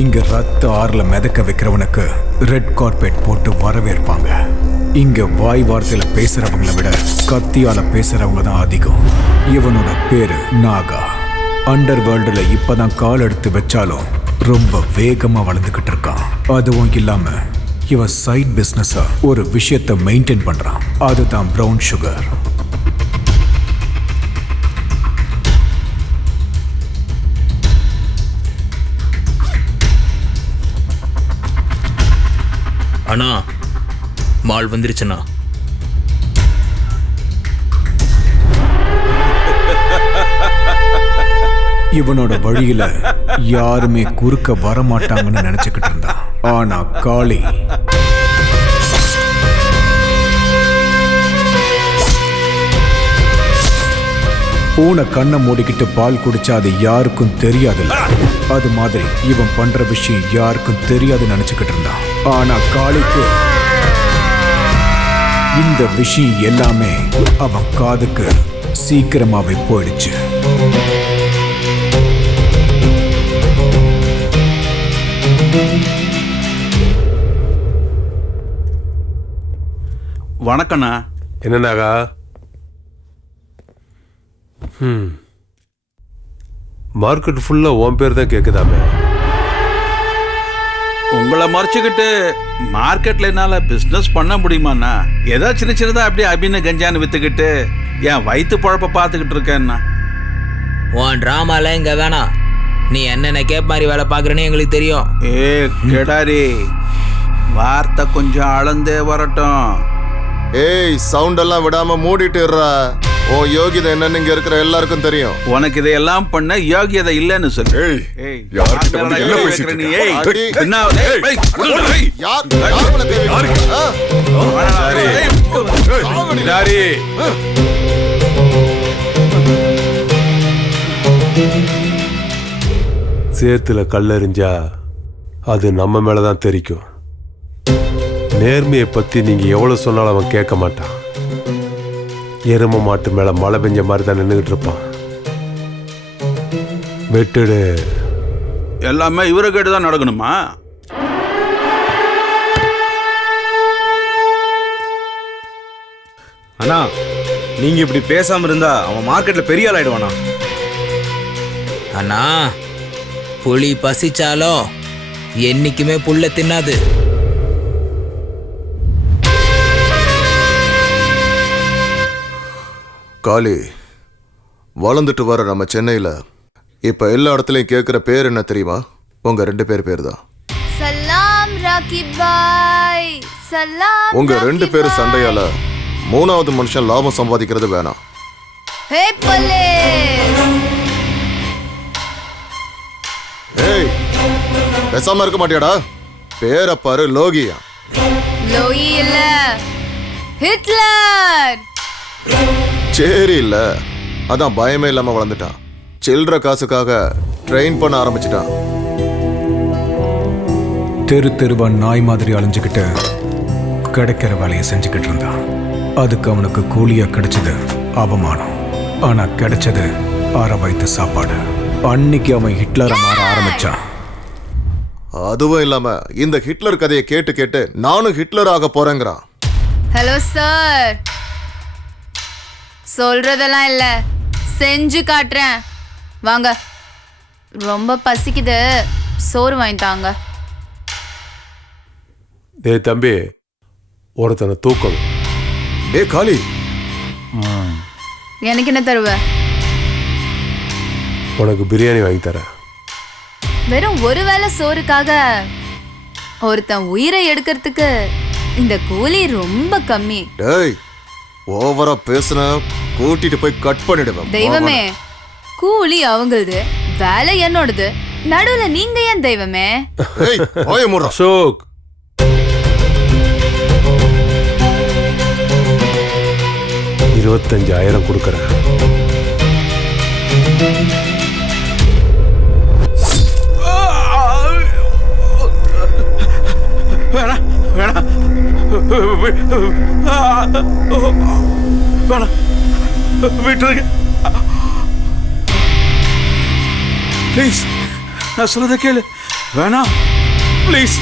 இங்க ரத்த ஆறுல மிதக்க வைக்கிறவனுக்கு ரெட் கார்பெட் போட்டு வரவேற்பாங்க. இங்க வாய் வார்த்தையில பேசுறவங்களை விட கத்தியால பேசுறவங்க தான் அதிகம். இவனோட பேரு நாகா. அண்டர் வேர்ல்டுல இப்பதான் கால் எடுத்து வச்சாலும் ரொம்ப வேகமா வளர்ந்துகிட்டு இருக்கான். அதுவும் இல்லாம இவன் சைட் பிசினஸா ஒரு விஷயத்தை மெயின்டைன் பண்றான். அதுதான் பிரவுன் சுகர். அண்ணா மால் வந்துருச்சுண்ணா. இவனோட வழியில யாருமே குறுக்க வரமாட்டாங்கன்னு நினைச்சுக்கிட்டு இருந்தான். ஆனா காளி பூனை கண்ணை மூடிக்கிட்டு பால் குடிச்சா அது யாருக்கும் தெரியாதுல்ல, அது மாதிரி இவன் பண்ற விஷயம் யாருக்கும் தெரியாதுன்னு நினைச்சுக்கிட்டு இருந்தான். ஆனா காளிக்கு இந்த விஷயம் எல்லாமே அவன் காதுக்கு சீக்கிரமாவே போயிடுச்சு. வணக்கண்ணா. என்னன்னாகா? மார்க்கெட் ஃபுல்லா உன் பேர் தான் கேக்குதாமே. உங்களை மறைச்சுக்கிட்டு மார்க்கெட்ல என்னால பிசினஸ் பண்ண முடியுமாண்ணா? ஏதாவது சின்ன சின்னதா அப்படியே அபின கஞ்சான்னு வித்துக்கிட்டு என் வயிற்று பழப்ப பார்த்துக்கிட்டு இருக்கேன்னா. உன் ட்ராமால இங்க வேணாம். நீ என்னென்ன கேப் மாதிரி வேலை பார்க்குறேன்னு எங்களுக்கு தெரியும். ஏ கெடாரி, வார்த்தை கொஞ்சம் அளந்தே வரட்டும். ஏய், சவுண்ட் எல்லாம் விடாம மூடிட்டுறா. ஓ யோகிதை என்னன்னு இங்க இருக்கிற எல்லாருக்கும் தெரியும். உனக்கு இதையெல்லாம் பண்ண யோகியதை இல்லைன்னு சொல்லு. ஏய், யார்கிட்ட வந்து என்ன பேசிட்டு இருக்க? நீ? ஏய், அடி. என்ன ஆகுது? ஏய், ஏய், ஏய். யார் உனக்கு தெரியும்? சேத்துல கல்லெறிஞ்சா அது நம்ம மேலதான் தெரிக்கும். நேர்மையை பத்தி நீங்க எவ்வளவு சொன்னாலும் அவன் கேட்க மாட்டான். எரும மாட்டு மேல மழை பெஞ்ச மாதிரி தான் நின்றுகிட்டு இருப்பான். வெட்டுடு. எல்லாமே இவரை கேட்டுதான் நடக்கணுமா? அண்ணா, நீங்க இப்படி பேசாம இருந்தா அவன் மார்க்கெட்ல பெரிய ஆள் ஆயிடுவானா? அண்ணா, புலி பசிச்சாலும் என்னைக்குமே புல்ல தின்னாது. காளி, வளர்ந்துட்டு வர நம்ம சென்னையில இப்ப எல்லா இடத்துலயும் கேட்கிற பேர் என்ன தெரியுமா? உங்க 2 பேர் தான். சலாம் ராக்கி பாய், சலாம். உங்க 2 பேரும் சண்டையால 3வது மனுஷன் லாபம் சம்பாதிக்கிறது வேணாம். ஹே போலீஸ்! ஏய், பேசாம இருக்க மாட்டியாடா? பேரை பாரு, லோகியா. லோயி இல்ல, ஹிட்லர். சரி இல்ல, அதான் பயமே இல்லாம வளர்ந்துட்டான். சில்லற காசுக்காக ட்ரெயின் பண்ண ஆரம்பிச்சிட்டான். தெரு தெருவா நாய் மாதிரி அலைஞ்சுக்கிட்டு கிடைக்கிற வேலையை செஞ்சுக்கிட்டு இருந்தான். அதுக்கு அவனுக்கு கூலியா கிடைச்சது அவமானம். ஆனா கிடைச்சது அரை வயிற்று சாப்பாடு. அன்னைக்கு அவன் ஹிட்லரை மாற ஆரம்பிச்சான். அதுவும் இல்லாம இந்த ஹிட்லர் கதையை கேட்டு கேட்டு நானும் ஹிட்லர் ஆக போறேங்கிறான். ஹலோ சார், சொல்றதெல்லாம் இல்ல, செஞ்சு காட்டுறேன். வாங்க, ரொம்ப பசிக்குது, சோறு வாங்கிட்டாங்க. டேய் தம்பி, ஒருத்தனை தூக்கணும். டே காளி, எனக்கு என்ன தருவ? உனக்கு பிரியாணி வாங்கி தரேன். வெறும் ஒரு வேளை சோறுக்காக ஒருத்தன் உயிரை எடுக்கிறதுக்கு இந்த கூலி ரொம்ப கம்மி. டேய், ஓவரா பேசுன கூட்டிட்டு போய் கட் பண்ணிடுவேன். தெய்வமே, கூலி அவங்களது, வேலை என்னோடது, நடுவுல நீங்க ஏன் தெய்வமே? ஏய், வாயை மூடுடா. அசோக், $25,000 கொடுக்கறேன். வேணாம் வேணாம் வேணாம், விட்டுருங்க ப்ளீஸ். நான் சொல்றதை கேளு. வேணாம் ப்ளீஸ்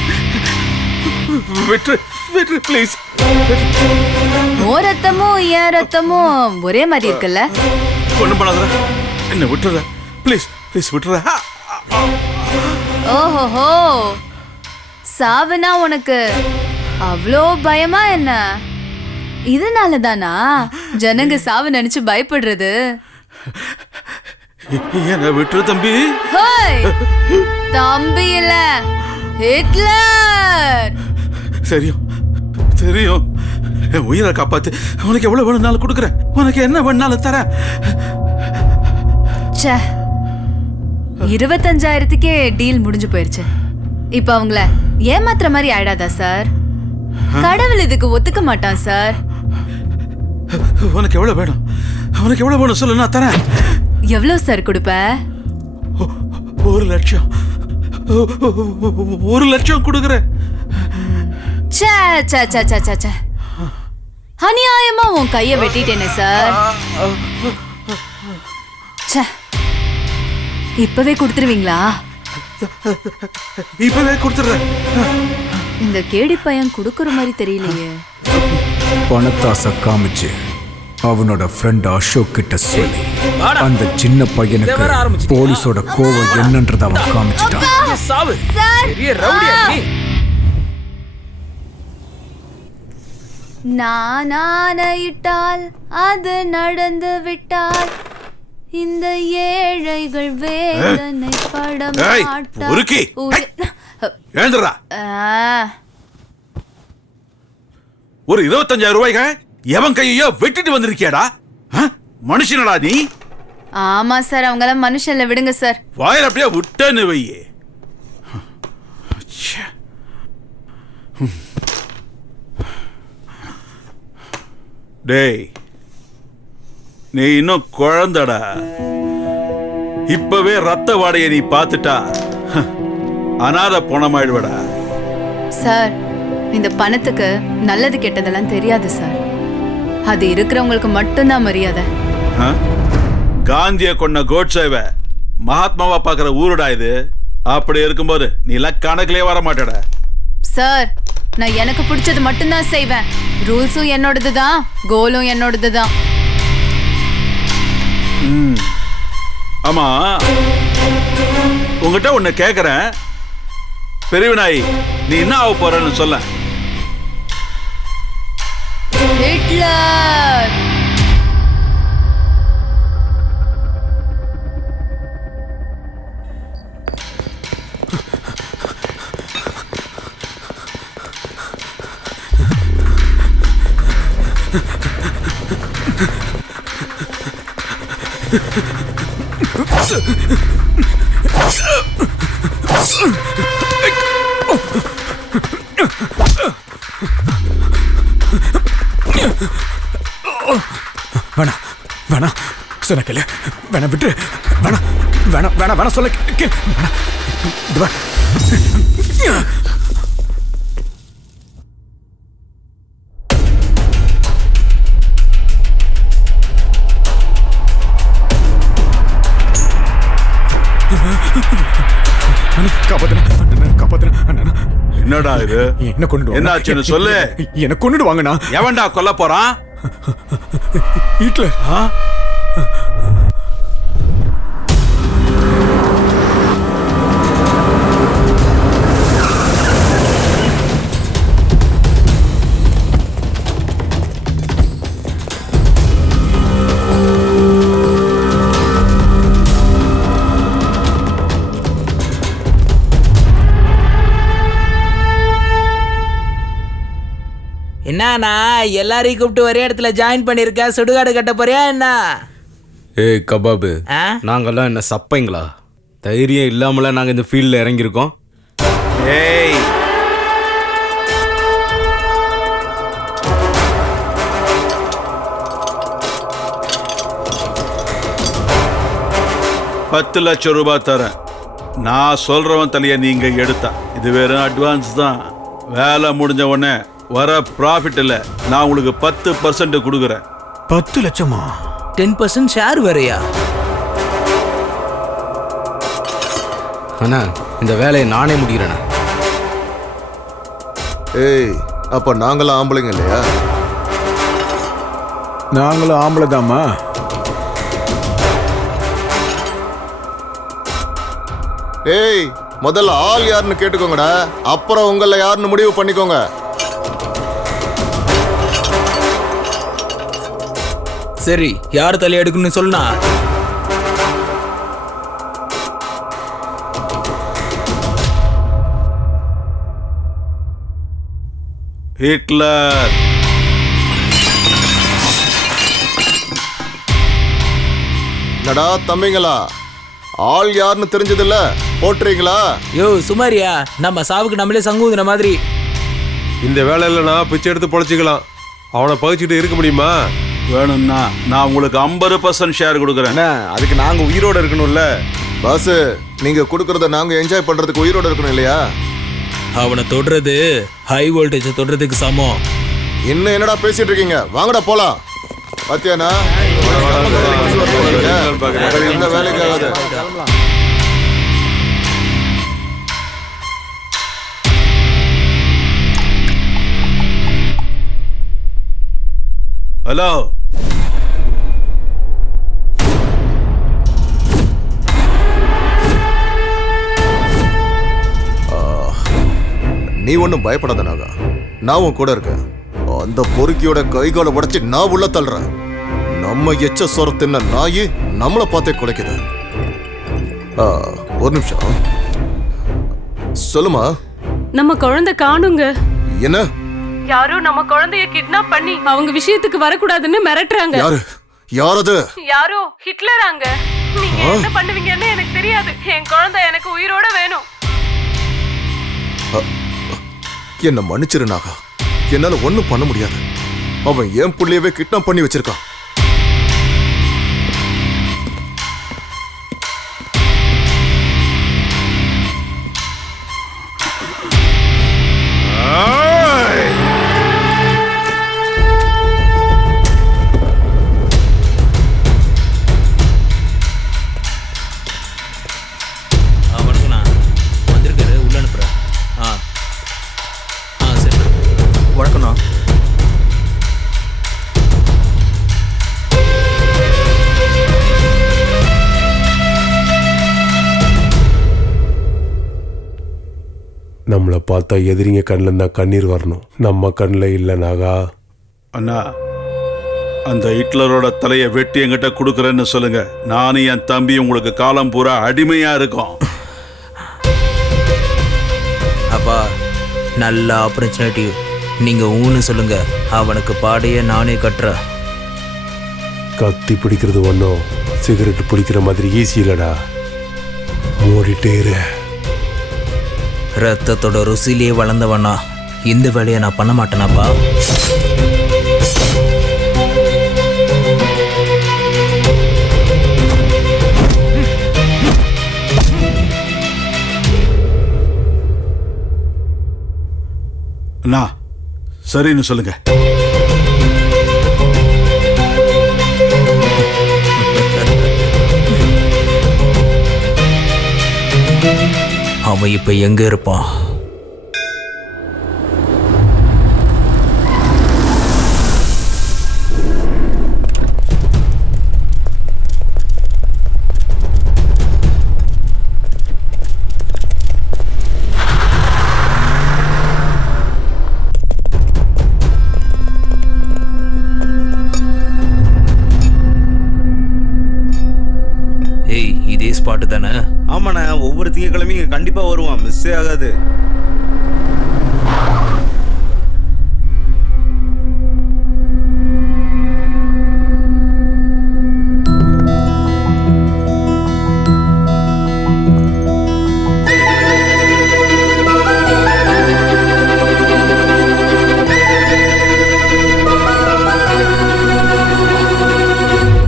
விட்டு விட்டு ப்ளீஸ். ஓ ரத்தமும் என் ரத்தமும் ஒரே மாதிரி இருக்குல்ல? ஒண்ணும் பண்ணாத, என்ன விட்டுற ப்ளீஸ் ப்ளீஸ் விட்டுற. ஓஹோஹோ, சாவுனா உனக்கு அவ்வளோ பயமா என்ன? இதனால தானா ஜனங்க சாவு நினைச்சு பயப்படுறது? என்ன விட்டுரு தம்பி. ஹோய், தம்பி இல்ல, ஹிட்லர். தெரியும் தெரியும், என் உயிரை காப்பாத்து. உனக்கு எவ்வளவு வேணும்னாலும் கொடுக்குறேன், உனக்கு என்ன வேணும்னாலும் தரேன். 25,000க்கே டீல் முடிஞ்சு போயிருச்சு. இப்ப அவங்கள ஏமாத்துற மாதிரி ஆயிடாதா சார்? கடவுள் இதுக்கு ஒத்துக்க மாட்டான் சார். உனக்கு எவ்வளவு வேணும், உனக்கு எவ்வளவு வேணும் சொல்லு, நான் தரேன். எவ்வளவு சார் கொடுப்ப? 1 லட்சம். 1 லட்சம் கொடுக்குறேன். அநியாயமா உன் கைய வெட்டிட்டேனே சார். இப்பவே கொடுத்துருவீங்களா? இப்பவே கொடுத்துடுறேன். இந்த கேடி பையன் கொடுக்கற மாதிரி தெரியலையே. பணத்தாசை காமிச்சு அவனோட ஃப்ரெண்ட் அசோக் கிட்ட சொல்லி அந்த சின்ன பையனுக்கு போலீஸோட கோவம் என்னன்றத அவன் காமிச்சிட்டான். சாவு பெரிய ரவுடியா நீ. நான் ஆணையிட்டால் அது நடந்து விட்டால் இந்த ஏழைகள் வேதனை பட ஏய், உருக்கி. எழுந்துடா. ஒரு 25,000 ரூபாய்க்கு எவன் கையோ வெட்டிட்டு வந்திருக்கியாடா? மனுஷனடா நீ? ஆமா சார், அவங்கள மனுஷன்ல விடுங்க சார். வாயில அப்படியே விட்டேன்னு வையே. டேய், நீ இன்னும் குழந்தடா. இப்பவே ரத்த வாடையை நீ பார்த்துட்டா அனாதை பணமாயிடுவடா. சார், இந்த பணத்துக்கு நல்லது கெட்டதெல்லாம் தெரியாது சார். அது இருக்கிறவங்களுக்கு மட்டும்தான் மரியாதை. காந்திய கொண்ட கோட்சேவ மகாத்மாவா பாக்குற ஊருடா இது. அப்படி இருக்கும்போது நீ எல்லாம் கணக்கிலே வர மாட்டடா. சார், நான் எனக்கு பிடிச்சது மட்டும்தான் செய்வேன். ரூல்ஸும் என்னோடதுதான், கோலும் என்னோடதுதான். ஆமா, உங்ககிட்ட ஒண்ணு கேக்குறேன். பெரியவனாய், நீ என்ன ஆக போறன்னு சொல்ல. ஹிட்லர். வேணா வேணா சொன்ன கேளு. வேணா விட்டு. வேணா வேணா வேணா வேணா சொல்ல கேளு. என்னடா இது? என்ன கொண்டு என்னாச்சுன்னு சொல்லு. என்ன கொண்டுடு வாங்கண்ணா. எவன்டா கொல்ல போறான்? ஹிட்லர். என்னண்ணா எல்லாரையும் கூப்பிட்டு ஒரே இடத்துல ஜாயின் பண்ணிருக்க? சுடுகாடு கட்ட போறியா என்ன? ஏய் கபாபு, ஆ? நாங்கெல்லாம் என்ன சப்பைங்களா? தைரியம் இல்லாமல நாங்க இந்த ஃபீல்ட்ல இறங்கியிருக்கோம். ஏய், $10 லட்சம் தரேன். நான் சொல்றவன் தலைய நீங்க எடுத்தா. இது வெறும் அட்வான்ஸ் தான். வேலை முடிஞ்ச உடனே வர ப்ராஃபிட் இல்ல, நான் உங்களுக்கு 10% கொடுக்குறேன். 10 லட்சமா? 10% ஷேர் வேறையா? அண்ணா இந்த வேலையை நானே முடிக்கிறேண்ணே. ஏய், அப்ப நாங்களாம் ஆம்பளைங்க இல்லையா? நாங்களும் ஆம்பளை தாம்மா. ஏய், முதல்ல ஆள் யாருன்னு கேட்டுக்கோங்கடா, அப்புறம் உங்கள யாருன்னு முடிவு பண்ணிக்கோங்க. சரி, யார் தலை எடுக்கணும்னு சொல்லுனா? ஹிட்லர். என்னடா தம்பிங்களா, ஆள் யாருன்னு தெரிஞ்சதில்ல, போட்டுறீங்களா? யோ சுமாரியா, நம்ம சாவுக்கு நம்மளே சங்குதுன மாதிரி. இந்த வேலையில் நான் பிச்சை எடுத்து பொழைச்சிக்கலாம். அவனை பகிச்சுட்டு இருக்க முடியுமா? வேணும்னா நான் உங்களுக்கு 50% ஷேர் கொடுக்குறேன். அதுக்கு நாங்கள் உயிரோடு இருக்கணும்ல. பாஸ், நீங்க கொடுக்கறத நாங்க என்ஜாய் பண்றதுக்கு உயிரோட இருக்கணும் இல்லையா? அவனை தொடுறது ஹை வோல்டேஜ் தொடுறதுக்கு சமம். இன்னும் என்னடா பேசிட்டு இருக்கீங்க? வாங்கடா போலாம். பாத்தியானா எந்த வேலைக்கு ஆகாது. ஹலோ, நீ ஒன்றும் பயப்படாத நாகா, நான் உன் கூட இருக்கேன். அந்த பொறுக்கியோட கைகாலை உடைச்சு நான் உள்ள தள்ளுறேன். நம்ம எச்ச சொர தின்ன நாயி நம்மளை பார்த்தே குலைக்குது. ஒரு நிமிஷம் சொல்லுமா. நம்ம குழந்தை காணுங்க. என்ன? யாரோ நம்ம குழந்தைய கிட்னாப் பண்ணி அவங்க விஷயத்துக்கு வரக்கூடாதுன்னு மிரட்டுறாங்க. யாரு? யாரது? யாரோ ஹிட்லராங்க. நீங்க என்ன பண்ணுவீங்கன்னு எனக்கு தெரியாது. என் குழந்தை எனக்கு உயிரோட வேணும். என்ன மன்னிச்சிரு நாகா, என்னால ஒண்ணும் பண்ண முடியாது. அவன் என் புள்ளையவே கிட்னாப் பண்ணி வச்சிருக்கான். வணக்கண்ணா, வந்திருக்காரு, உள்ள அனுப்புறேன். சரி. வணக்கண்ணா. நம்மளை பார்த்தா எதிரிங்க கண்ணில் இருந்தால் கண்ணீர் வரணும், நம்ம கண்ணில் இல்லை நாகா. அண்ணா, அந்த ஹிட்லரோட தலையை வெட்டி என்கிட்ட கொடுக்குறேன்னு சொல்லுங்க. நானும் என் தம்பி உங்களுக்கு காலம் பூரா அடிமையா இருக்கோம். அப்பா, நல்ல ஆப்பர்ச்சுனிட்டி. நீங்க ஊன்னு சொல்லுங்க, அவனுக்கு பாடையே நானே கட்டுறேன். கத்தி பிடிக்கிறது ஒன்றும் சிகரெட் பிடிக்கிற மாதிரி ஈஸி இல்லடா. மூடிட்டே இரு. ரத்தத்தோட ருசிலேயே வளர்ந்தவனா இந்த வேலையை நான் பண்ண மாட்டேனாப்பா. அண்ணா, சரின்னு சொல்லுங்க. அவன் இப்ப எங்க இருப்பான்? ஏய், இதே ஸ்பாட்டு தானே? ஆமாண்ணே, ஒவ்வொரு திங்கக்கிழமையும் கண்டிப்பாக வருவான், மிஸ்ஸே ஆகாது.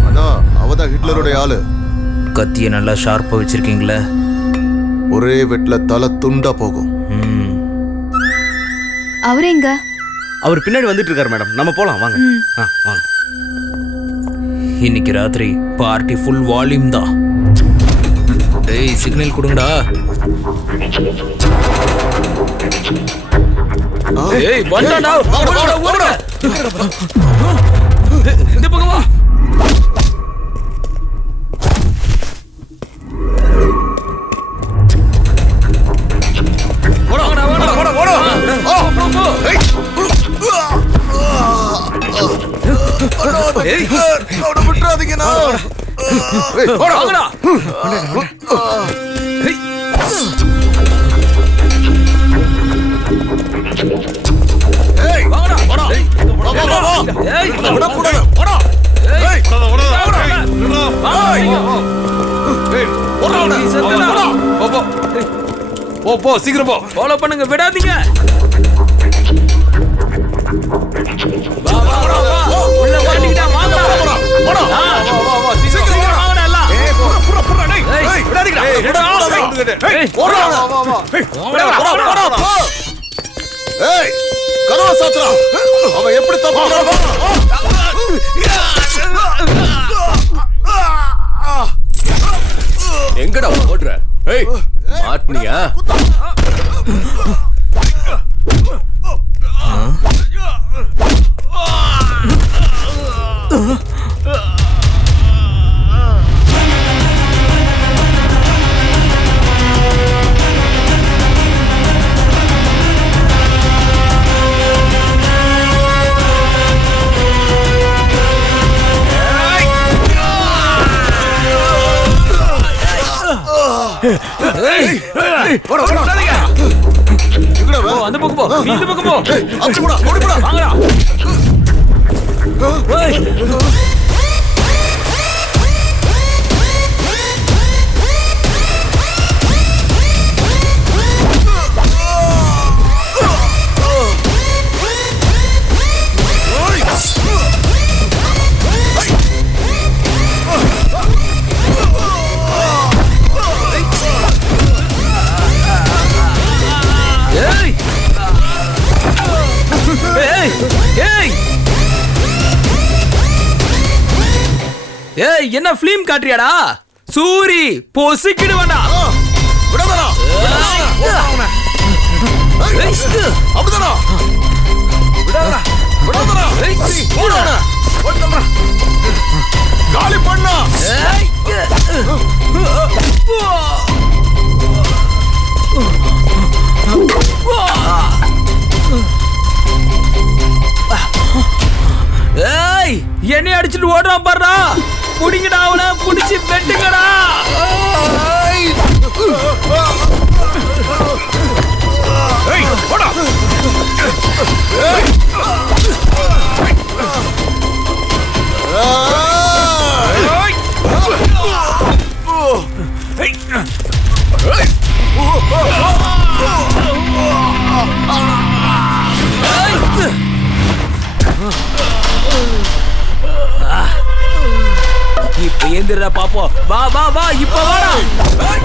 அண்ணா, அவதான் ஹிட்லருடைய ஆளு. கத்தியை நல்லா ஷார்ப்பா வச்சிருக்கீங்களே. ஒரே வெட்ல தலை துண்டா போகும். அவரு எங்க? அவர் பின்னாடி வந்துட்டு இருக்காரு மேடம், நம்ம போலாம் வாங்க. வாங்க. இன்னைக்கு ராத்திரி பார்ட்டி ஃபுல் வால்யூம் தான். டேய், சிக்னல் கொடுங்கடா. ஏய் வந்தாடா ஓடுடா ஓடுடா இந்த பக்கம் வா ஓடா ஓடா ஓடா ஓடா ஓடா ஏய் அவனை விட்டுறாதீங்கண்ணா. ஓடா ஓடா ஏய், வாடா வாடா ஏய், வா, வா, வா, வா. ஏய் விடக்கூடாது. ஓடா ஏய், போ சீக்கிரம் போ. ஃபாலோ பண்ணுங்க விடாதீங்க வா வா வா வா உள்ள வாடிடா வாங்க போடா. சீக்கிரம் வாங்கடா எல்லாம் ஏய் விடாதீங்கடா. ஏய் போடா. போ. ஏய், கதவை சாத்துடா. அவன் எப்படி தப்பிக்கிறான்? எங்கடா ஓடுற? ஏய் மாட்னியா? எங்கடா அவன்? அந்த பக்கம் போ நீ இந்த பக்கம் போ ஏய், அப்படி போடா, ஓடி போடா. வாங்கடா ஏய் ஏய் ஏய் ஏய் ஏய் என்ன ஃபிலிம் காட்றியாடா சூரி பொசிக்கிடுவாடா விடாதடா. ஏய், அப்படிதானா? விடாதடா. ஏய் போடா அவனை. ஓடுடா. காலி பண்ணா. ஏய் ஏய் என்னை அடிச்சிட்டு ஓடுறான் பாருடா புடிங்கடா அவனை புடிச்சு வெட்டுங்கடா ஏய், போடா. இப்ப ஏந்திரா பாப்போம் வா வா வா இப்ப வாடா ஏய்.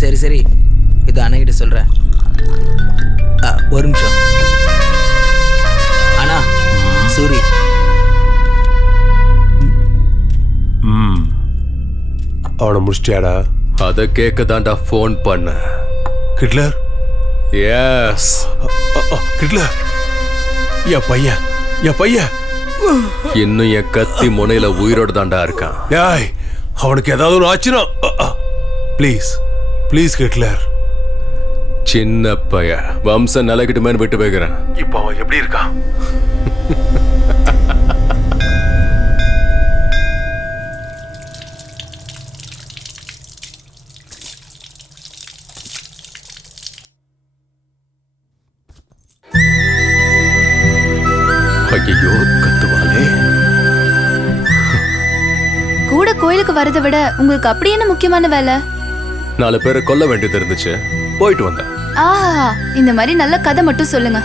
சரி சரி இது அண்ணகிட்ட சொல்றேன் ஒரு நிமிஷம் அண்ணா சூரி அவனை முடிச்சிட்டியாடா? அத கேட்க தான்டா ஃபோன் பண்ண. கிட்லர்? எஸ். கிட்லர், என் பையன் இன்னும் என் கத்தி முனையில உயிரோடு தான்டா இருக்கான். ஏய், அவனுக்கு ஏதாவது ஒரு ஆச்சுனா ப்ளீஸ் ப்ளீஸ் ஹிட்லர். சின்ன பைய வம்சம் நிலைக்கிட்டுமேன்னு விட்டு வைக்கிறேன். இப்போ அவன் எப்படி இருக்கான்? ஐயோ கத்துவாளே. கூட கோயிலுக்கு வரதை விட உங்களுக்கு அப்படி என்ன முக்கியமான வேலை? 4 பேரை கொல்ல வேண்டியது இருந்துச்சு, போயிட்டு வந்தேன். ஆஹா, இந்த மாதிரி நல்ல கதை மட்டும் சொல்லுங்க.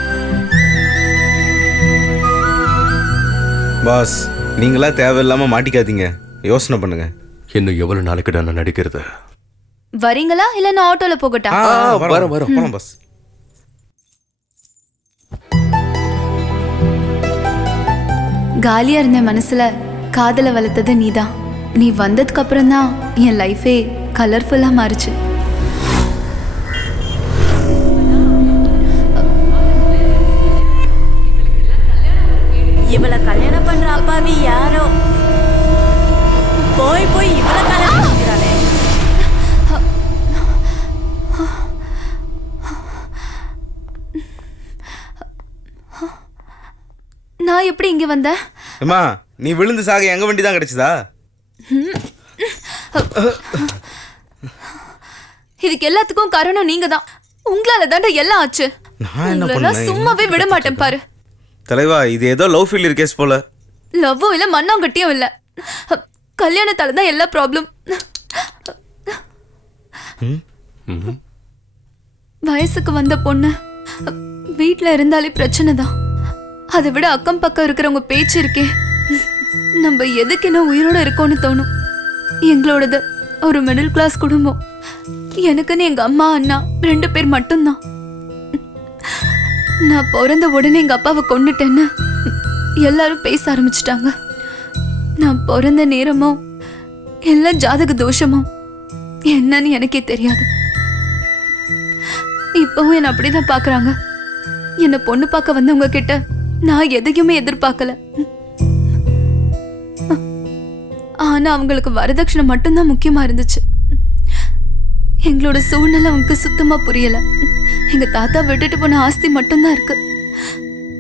பாஸ், நீங்களா தேவையில்லாம மாட்டிக்காதீங்க, யோசனை பண்ணுங்க. இன்னும் எவ்வளவு நாளைக்கு நான் நடிக்கிறது? வரீங்களா இல்ல நான் ஆட்டோல போகட்டா? வரோம் போலாம் பாஸ். காலியா இருந்த மனசுல காதல வளர்த்தது நீதான். நீ வந்ததுக்கு அப்புறம் தான் என் லைஃபே கலர்ஃபுல்லா மாறுச்சு. இவளை கல்யாணம் பண்ற அப்பாவி யாரோ போய் போய் இவளை கல்யாணம் பண்ணிக்கிறானே. நான் எப்படி இங்க வந்தேன்? அம்மா, நீ விழுந்து சாக எங்க வண்டி தான் கிடைச்சதா? இதுக்கு எல்லாத்துக்கும் காரணம் நீங்க தான். உங்களால தாண்டா எல்லாம் ஆச்சு. நான் என்ன உங்களெல்லாம் பண்ணேன்? சும்மாவே விட மாட்டேன் பாரு. தலைவா, இது ஏதோ லவ் ஃபெயிலியர் கேஸ் போல. லவ்வும் இல்ல மண்ணாங்கட்டியும் இல்ல, கல்யாணத்தால தான் எல்லா ப்ராப்ளம். வயசுக்கு வந்த பொண்ணு வீட்டுல இருந்தாலே பிரச்சனை தான். அதை விட அக்கம் பக்கம் இருக்கிறவங்க பேச்சு இருக்கே, நம்ம எதுக்கு என்ன உயிரோட இருக்கோன்னு தோணும். எங்களோடது ஒரு மிடில் கிளாஸ் குடும்பம். எனக்குன்னு எங்க அம்மா அண்ணா 2 பேர் மட்டும்தான். நான் பிறந்த உடனே எங்க அப்பாவை கொன்னுட்டேன்னு எல்லாரும் பேச ஆரம்பிச்சிட்டாங்க. நான் பிறந்த நேரமோ எல்லாம் ஜாதக தோஷமோ என்னன்னு எனக்கே தெரியாது. இப்பவும் என்ன அப்படிதான் பாக்குறாங்க. என்ன பொண்ணு பார்க்க வந்தவங்க கிட்ட நான் எதையுமே எதிர்பார்க்கல. ஆனா அவங்களுக்கு வரதட்சணை மட்டும்தான் முக்கியமா இருந்துச்சு. எங்களோட சூழ்நிலை அவங்களுக்கு சுத்தமா புரியல. எங்க தாத்தா விட்டுட்டு போன ஆஸ்தி மட்டும்தான் இருக்கு.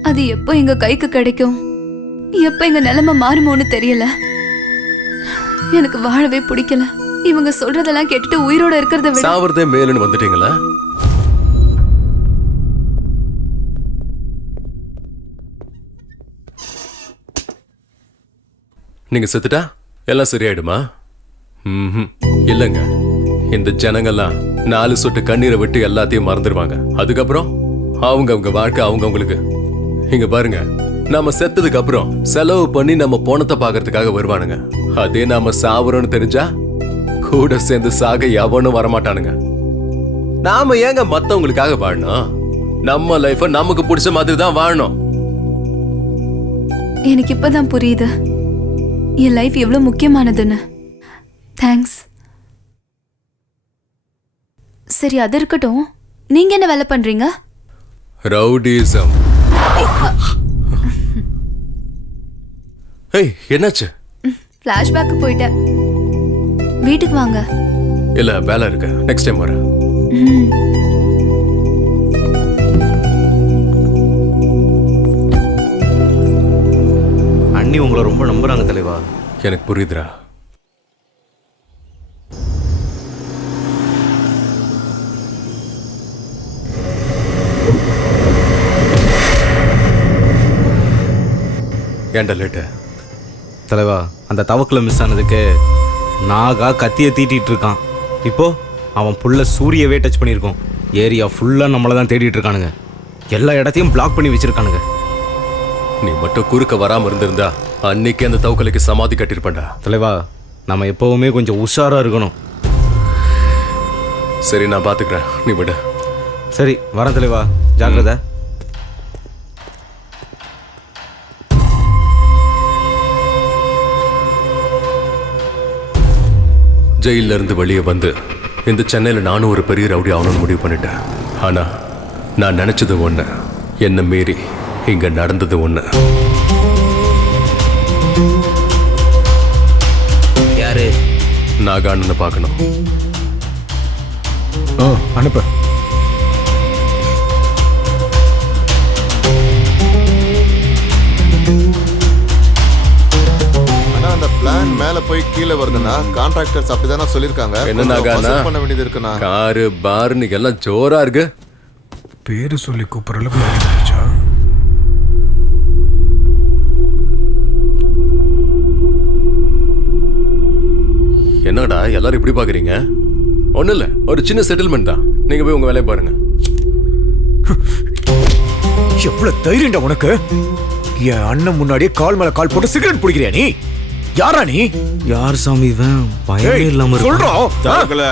அது எப்போ எங்க கைக்கு கிடைக்கும், எப்ப எங்க நிலைமை மாறுமோன்னு தெரியல. எனக்கு வாழவே பிடிக்கல. இவங்க சொல்றதெல்லாம் கேட்டுட்டு உயிரோட இருக்கிறத விட சாவறதே மேலுன்னு வந்துட்டீங்களா? நீங்க செத்துட்டா எல்லாம் சரியாயிடுமா? இல்லைங்க, இந்த ஜனங்கள்லாம் 4 சொட்டு கண்ணீரை விட்டு எல்லாத்தையும் மறந்துடுவாங்க. அதுக்கப்புறம் அவங்க வாழ்க்கை அவங்களுக்கு. இங்க பாருங்க, நாம செத்ததுக்கு அப்புறம் செலவு பண்ணி நம்ம போனத்தை பாக்குறதுக்காக வருவானுங்க. அதே நாம சாவறோம்னு தெரிஞ்சா கூட சேர்ந்து சாக எவனும் வரமாட்டானுங்க. நாம ஏங்க மத்தவங்களுக்காக வாழணும்? நம்ம லைஃப நமக்கு பிடிச்ச மாதிரி தான் வாழணும். எனக்கு இப்பதான் புரியுது என் லைஃப் எவ்வளவு முக்கியமானதுன்னு. தேங்க்ஸ். சரி, அது இருக்கட்டும். நீங்க என்ன வேலை பண்றீங்க? ரவுடிசம். ஏய், என்னாச்சு? ஃபிளாஷ்பேக் போயிட்டேன். வீட்டுக்கு வாங்க. இல்ல, வேலை இருக்கு, நெக்ஸ்ட் டைம் வரேன். அண்ணி உங்களை ரொம்ப நம்புறாங்க தலைவா. எனக்கு புரியுதுடா. ஏன்டா லேட்டு? தலைவா, அந்த தவக்கில் மிஸ் ஆனதுக்கு நாகா கத்தியை தீட்டிட்டு இருக்கான். இப்போ அவன் புள்ள சூரியவே டச் பண்ணியிருக்கோம். ஏரியா ஃபுல்லாக நம்மளை தான் தேடிட்டு இருக்கானுங்க. எல்லா இடத்தையும் பிளாக் பண்ணி வச்சிருக்கானுங்க. நீ மட்டும் குறுக்க வராம இருந்திருந்தா அன்னைக்கு அந்த தவக்கலைக்கு சமாதி கட்டிருப்பேன்டா. தலைவா, நம்ம எப்பவுமே கொஞ்சம் உஷாரா இருக்கணும். சரி, நான் பாத்துக்கிறேன், நீ விட. சரி, வரேன் தலைவா, ஜாக்கிரதை. ஜெயில இருந்து வெளியே வந்து இந்த சென்னையில நானும் ஒரு பெரிய ரவுடி ஆகணும்னு முடிவு பண்ணிட்டேன். ஆனா நான் நினைச்சது ஒண்ணு, என்ன மீறி இங்க நடந்தது ஒண்ணு. யாரு? நாகான்னு பார்க்கணும். அனுப்பு. ஆனா அந்த பிளான் மேல போய் கீழே வருதுன்னா கான்ட்ராக்டர்ஸ் அப்படிதானே சொல்லிருக்காங்க. என்ன நாகாண்ணா? பண்ண வேண்டியது இருக்குண்ணா. காரு பார்னு எல்லாம் ஜோரா இருக்கு. பேரு சொல்லி கூப்பிடுற அளவுக்கு ஆயிடுச்சா? என்னடா எல்லாரும் இப்படி பாக்குறீங்க? ஒண்ணும் இல்ல, ஒரு சின்ன செட்டில்மெண்ட் தான். நீங்க போய் உங்க வேலையை பாருங்க. எவ்வளவு தைரியம்டா உனக்கு? என் அண்ணன் முன்னாடியே கால் மேல கால் போட்டு சிகரெட் பிடிக்கிறியா நீ? யாரா நீ? யார் சாமி இவன்? பயமே இல்லாம சொல்றோம். தாக்கல.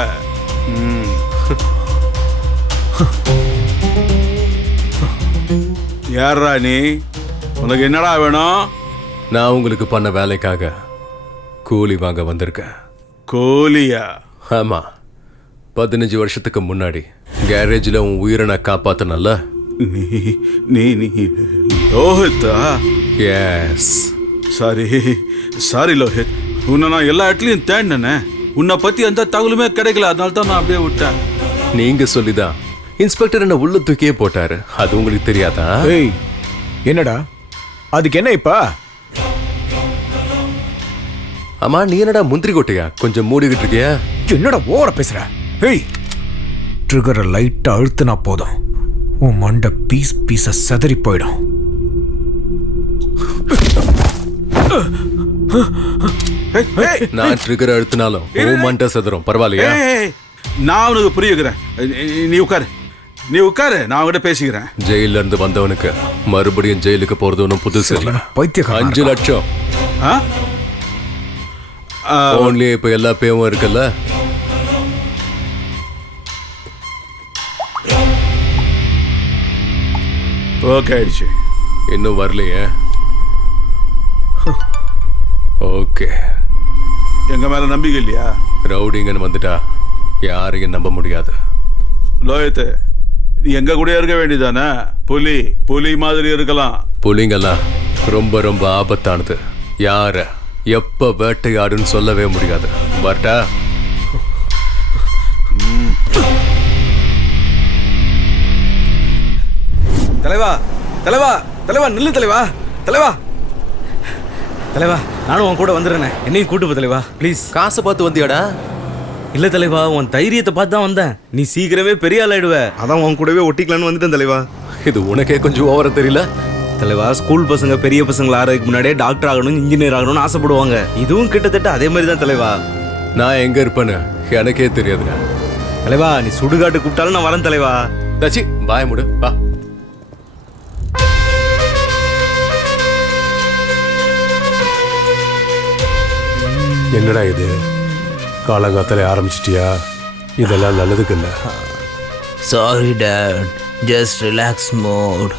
யாரா நீ? உனக்கு என்னடா வேணும்? நான் உங்களுக்கு பண்ண வேலைக்காக கூலி வாங்க வந்திருக்கேன். கோலியா? ஆமா, 15 வருஷத்துக்கு முன்னாடி கேரேஜில் உன் உயிரை நான் காப்பாத்தினல்ல. நீ நீ நீ லோஹித்தா? எஸ். சாரி லோஹித், உன்னை நான் எல்லா இடத்துலையும் தேடினேனே. உன்னை பத்தி எந்த தகவலுமே கிடைக்கல, அதனால தான் நான் அப்படியே விட்டேன். நீங்க சொல்லிதான் இன்ஸ்பெக்டர் என்ன உள்ள தூக்கியே போட்டாரு. அது உங்களுக்கு தெரியாதா? ஏய், என்னடா அதுக்கு என்ன இப்ப? ஆமா, நீ என்னடா முந்திரி கொட்டையா கொஞ்சம் மூடிக்கிட்டு இருக்கியா? என்னடா ஓவரா பேசுற? ஏய், ட்ரிகரை லைட்டா அழுத்தினா போதும், உன் மண்டை பீஸ் பீஸா செதறி போயிடும். நான் ட்ரிகர் அழுத்தினாலும் உன் மண்டை செதறும். பரவாயில்லையா? நான் உனக்கு புரியுகிறேன். நீ உட்காரு, நீ உட்காரு, நான் அவங்ககிட்ட பேசிக்கிறேன். ஜெயில இருந்து வந்தவனுக்கு மறுபடியும் ஜெயிலுக்கு போறது ஒன்றும் புதுசு இல்ல. பைத்தியக்காரன் 5 லட்சம் போன்லயே இப்ப எல்லா பேவும் இருக்குல்ல. ஓகே ஆயிடுச்சு. இன்னும் வரலையே? ஓகே. எங்க மேல நம்பிக்கை இல்லையா? ரவுடிங்கன்னு வந்துட்டா யாரையும் நம்ப முடியாது. லோயத்து, நீ எங்க கூட இருக்க வேண்டியதானே? புலி மாதிரி இருக்கலாம். புலிங்கெல்லாம் ரொம்ப ரொம்ப ஆபத்தானது. யார எப்ப வேட்டையாடுன்னு சொல்லவே முடியாது. வரட்டா? தலைவா, தலைவா, தலைவா, நில்லு தலைவா, தலைவா, தலைவா, நானும் உன் கூட வந்துடுறேனே. என்னையும் கூட்டு போ தலைவா, ப்ளீஸ். காசை பார்த்து வந்தியாடா? இல்ல தலைவா, உன் தைரியத்தை பார்த்து தான் வந்தேன். நீ சீக்கிரமே பெரிய ஆள் ஆயிடுவ, அதான் உன் கூடவே ஒட்டிக்கலான்னு வந்துட்டேன் தலைவா. இது உனக்கே கொஞ்சம் ஓவரா தெரியல? தலைவா, ஸ்கூல் பசங்க பெரிய பசங்களை ஆறதுக்கு முன்னாடியே டாக்டர் ஆகணும், இன்ஜினியர் ஆகணும்னு ஆசைப்படுவாங்க. இதுவும் கிட்டத்தட்ட அதே மாதிரி தான் தலைவா. நான் எங்க இருப்பேன்னு எனக்கே தெரியாதுங்க. தலைவா, நீ சுடுகாட்டு கூப்பிட்டாலும் நான் வரேன் தலைவா. தச்சி பாய முடு, வா. என்னடா இது, காலங்காத்தால ஆரம்பிச்சிட்டியா? இதெல்லாம் நல்லதுக்கு இல்லை. Sorry dad, just relax mode.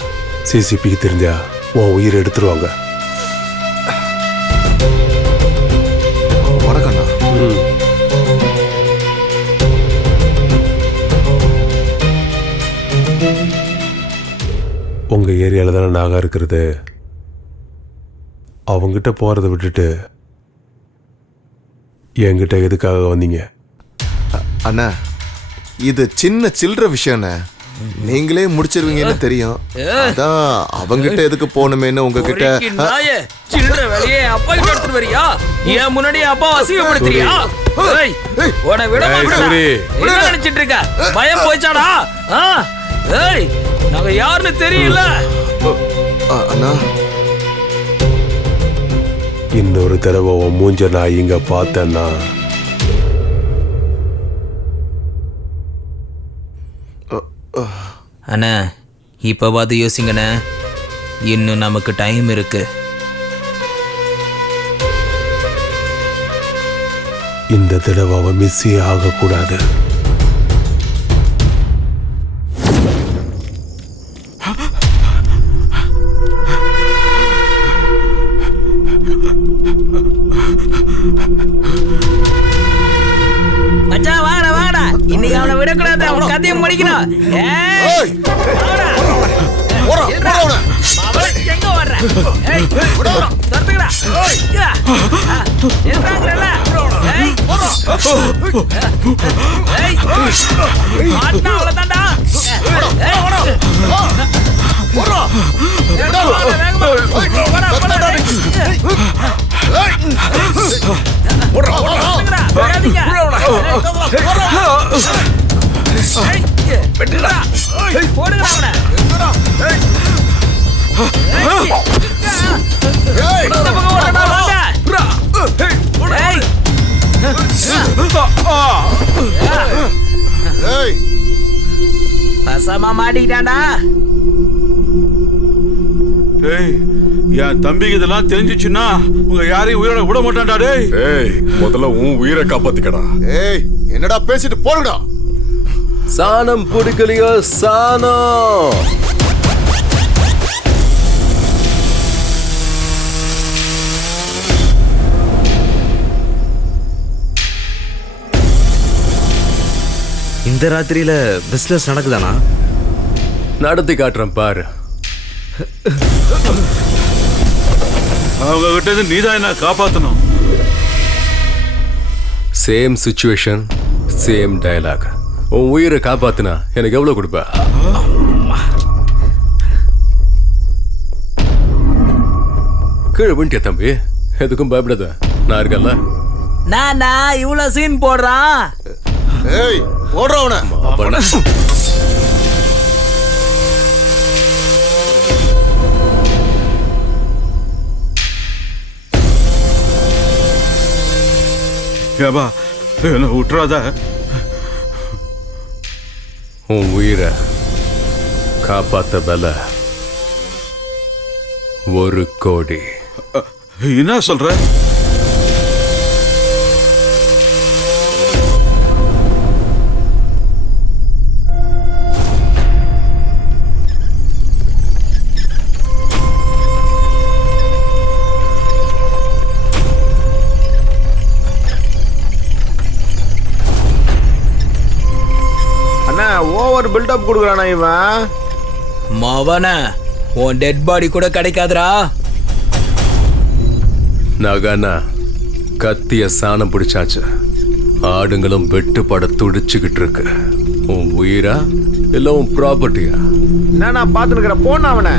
சிசிபிக்கு தெரிஞ்சா உன் உயிரை எடுத்துருவாங்க. வணக்கண்ணா. உங்க ஏரியால தானே நாகா இருக்கிறது. அவங்கிட்ட போறதை விட்டுட்டு என்கிட்ட எதுக்காக வந்தீங்க? அண்ணா, இது சின்ன சில்லற விஷயம்ண்ணே, நீங்களே முடிச்சிருவீங்கன்னு தெரியும். அதான் அவங்கிட்ட எதுக்கு போகணுமேன்னு உங்ககிட்ட. சில்லற வேலையே அப்பா கிட்ட எடுத்துட்டு வரியா? ஏன் முன்னாடி அப்பா அசிங்கப்படுத்துறியா? ஏய், உன்னை விட மாட்டேன். என்ன நினைச்சிட்டு இருக்க? பயம் போய்ச்சாடா? ஏய், நாங்க யாருன்னு தெரியல. அண்ணா, இன்னொரு தடவை உன் மூஞ்ச நான் இங்க பார்த்தேன்னா அண்ணா, இப்ப பார்த்து யோசிங்கண்ணே, இன்னும் நமக்கு டைம் இருக்கு. இந்த தடவை அவன் மிஸ்ஸே ஆகக்கூடாது. மச்சான், வாடா வாடா, இன்னைக்கு அவனை விடக்கூடாது, அவன் கதையும் முடிக்கணும். எங்க வர்ற? தடுத்துக்கடா. ஏய் மாட்டா அவ்வளவுதான்டா. ஏய் ஓடு. போடா. வேகமா போடா போடா. போடா போடா. வேகாதீங்க. வெட்டுடா. போடுடா அவனை. ஏய் இந்த பக்கம் ஓடுடா வாங்க. ஏய் ஏய் பசமா மாட்டிக்கிட்டான்டா. டேய் என் தம்பிக்கு இதெல்லாம் தெரிஞ்சிச்சுன்னா உங்க யாரையும் உயிரோட விட மாட்டான்டா டேய். ஏய் முதல்ல உன் உயிரை காப்பாத்திக்கடா. ஏய் என்னடா பேசிட்டு போடுடா. சாணம் பிடிக்கலையோ சாணம். இந்த ராத்திரியில பிசினஸ் நடக்குதானா? நடத்தி காட்டுறேன் பாரு. அவங்க கிட்ட இருந்து நீதான் என்ன காப்பாத்தணும். Same situation same dialogue. உன் உயிரை காப்பாத்துனா எனக்கு எவ்வளவு கொடுப்ப? கீழே விண்டிய தம்பி, எதுக்கும் பயப்படாத, நான் இருக்கல. நானா இவ்வளவு சீன் போடுறான். ஏய் போடுறா அவனை. ஏபா என்ன விட்டுறாத. உன் உயிரை காப்பாத்த பல 1 கோடி. என்ன சொல்ற? ஓவர் பில்டப் கொடுக்குறானா இவன்? மவன உன் டெட் பாடி கூட கிடைக்காதுடா. நகனா கத்திய சாணம் பிடிச்சாச்சு. ஆடுங்களும் வெட்டுப்பட துடிச்சுக்கிட்டு இருக்கு. உன் உயிரா இல்ல உன் ப்ராப்பர்ட்டியா? என்ன நான் பார்த்து இருக்கிற போன அவனை.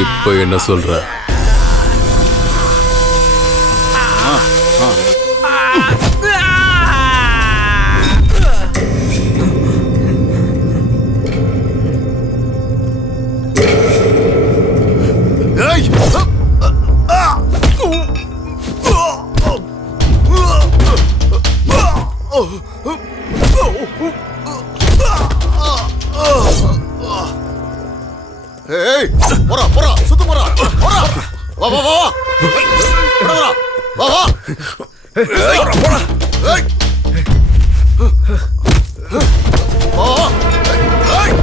இப்ப என்ன சொல்ற? ஏய் போடா போடா சுத்து போடா போடா. வா வா வா போடா வா வா. ஏய் போடா. ஏய் வா. ஏய்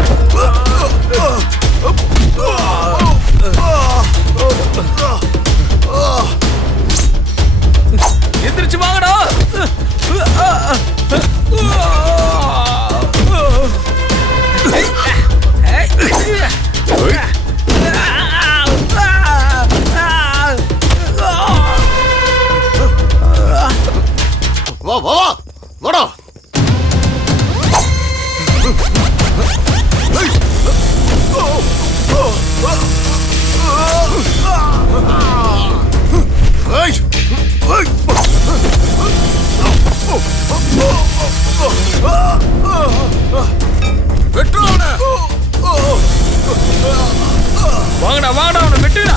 எந்திரிச்சு வாங்கடா. வா வா வா வாடா. வாங்கடா வாங்கடா அவனை வெட்டுடா.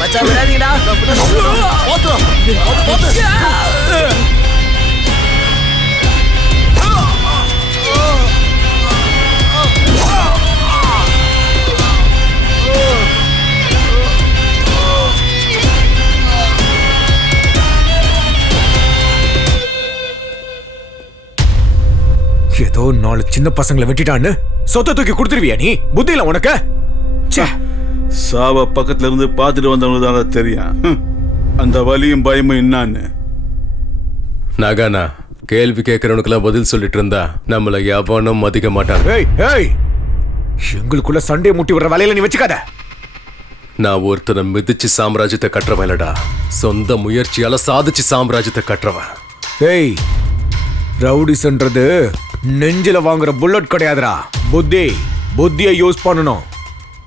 மச்சான் விடாதீங்கடா. 4 சின்ன பசங்களை வெட்டிட்டான்னு சொத்தை தூக்கி கொடுத்துருவியா நீ? புத்தியில உனக்கு? சாவ பக்கத்துல இருந்து பார்த்துட்டு வந்தவங்களுக்கு தான் தெரியும் அந்த வலியும் பயமும் என்னான்னு. நாகானா, கேள்வி கேட்கறவனுக்கெல்லாம் பதில் சொல்லிட்டு இருந்தா நம்மள எவனும் மதிக்க மாட்டாங்க. எங்களுக்குள்ள சண்டையை முட்டி விடுற வேலையில நீ வச்சுக்காத. நான் ஒருத்தனை மிதிச்சு சாம்ராஜ்யத்தை கட்டுறவன் இல்லடா, சொந்த முயற்சியால சாதிச்சு சாம்ராஜ்யத்தை கட்டுறவன். ஏய், ரவுடிஸ்ன்றது நெஞ்சில வாங்குற புல்லட் கிடையாதுடா. புத்தியை யூஸ் பண்ணணும்.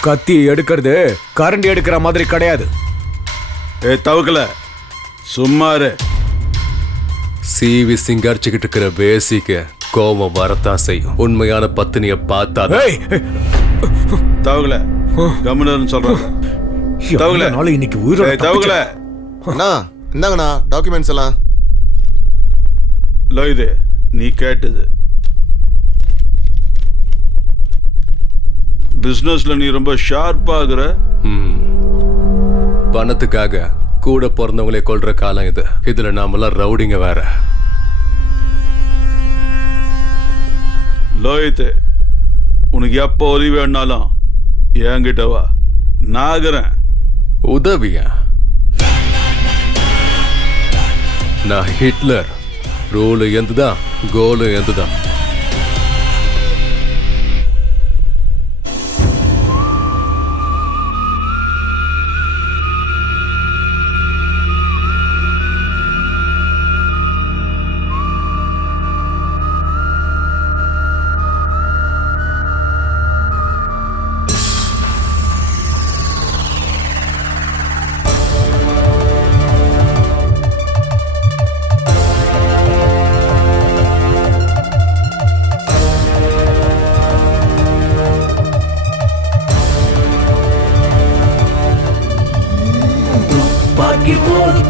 கத்தி எடுக்கிறது கரண்டி எடுக்கிற மாதிரி கிடையாது. தவக்கல சும்மாரு. சிவி சிங்காரிச்சுக்கிட்டு இருக்கிற பேசிக்கு கோபம் வரத்தான் செய்யும். உண்மையான பத்தினிய பார்த்தா தவக்கல கம்முன்னு சொல்றேன். இன்னைக்கு உயிரோட தவக்கல இந்தாங்கண்ணா டாக்குமெண்ட்ஸ் எல்லாம். இது நீ கேட்டது. பிசினஸ்ல நீ ரொம்ப ஷார்ப்பாகிற. பணத்துக்காக கூட பிறந்தவங்களே கொல்ற காலம் இது. இதுல நாமெல்லாம் ரவுடிங்க வேற. லோயித்து, உனக்கு எப்போ உதவி வேணாலும் என்கிட்ட வா, நாகிறேன். உதவியா? நான் ஹிட்லர். ரூலு எந்துதான், கோலு எந்துதான்.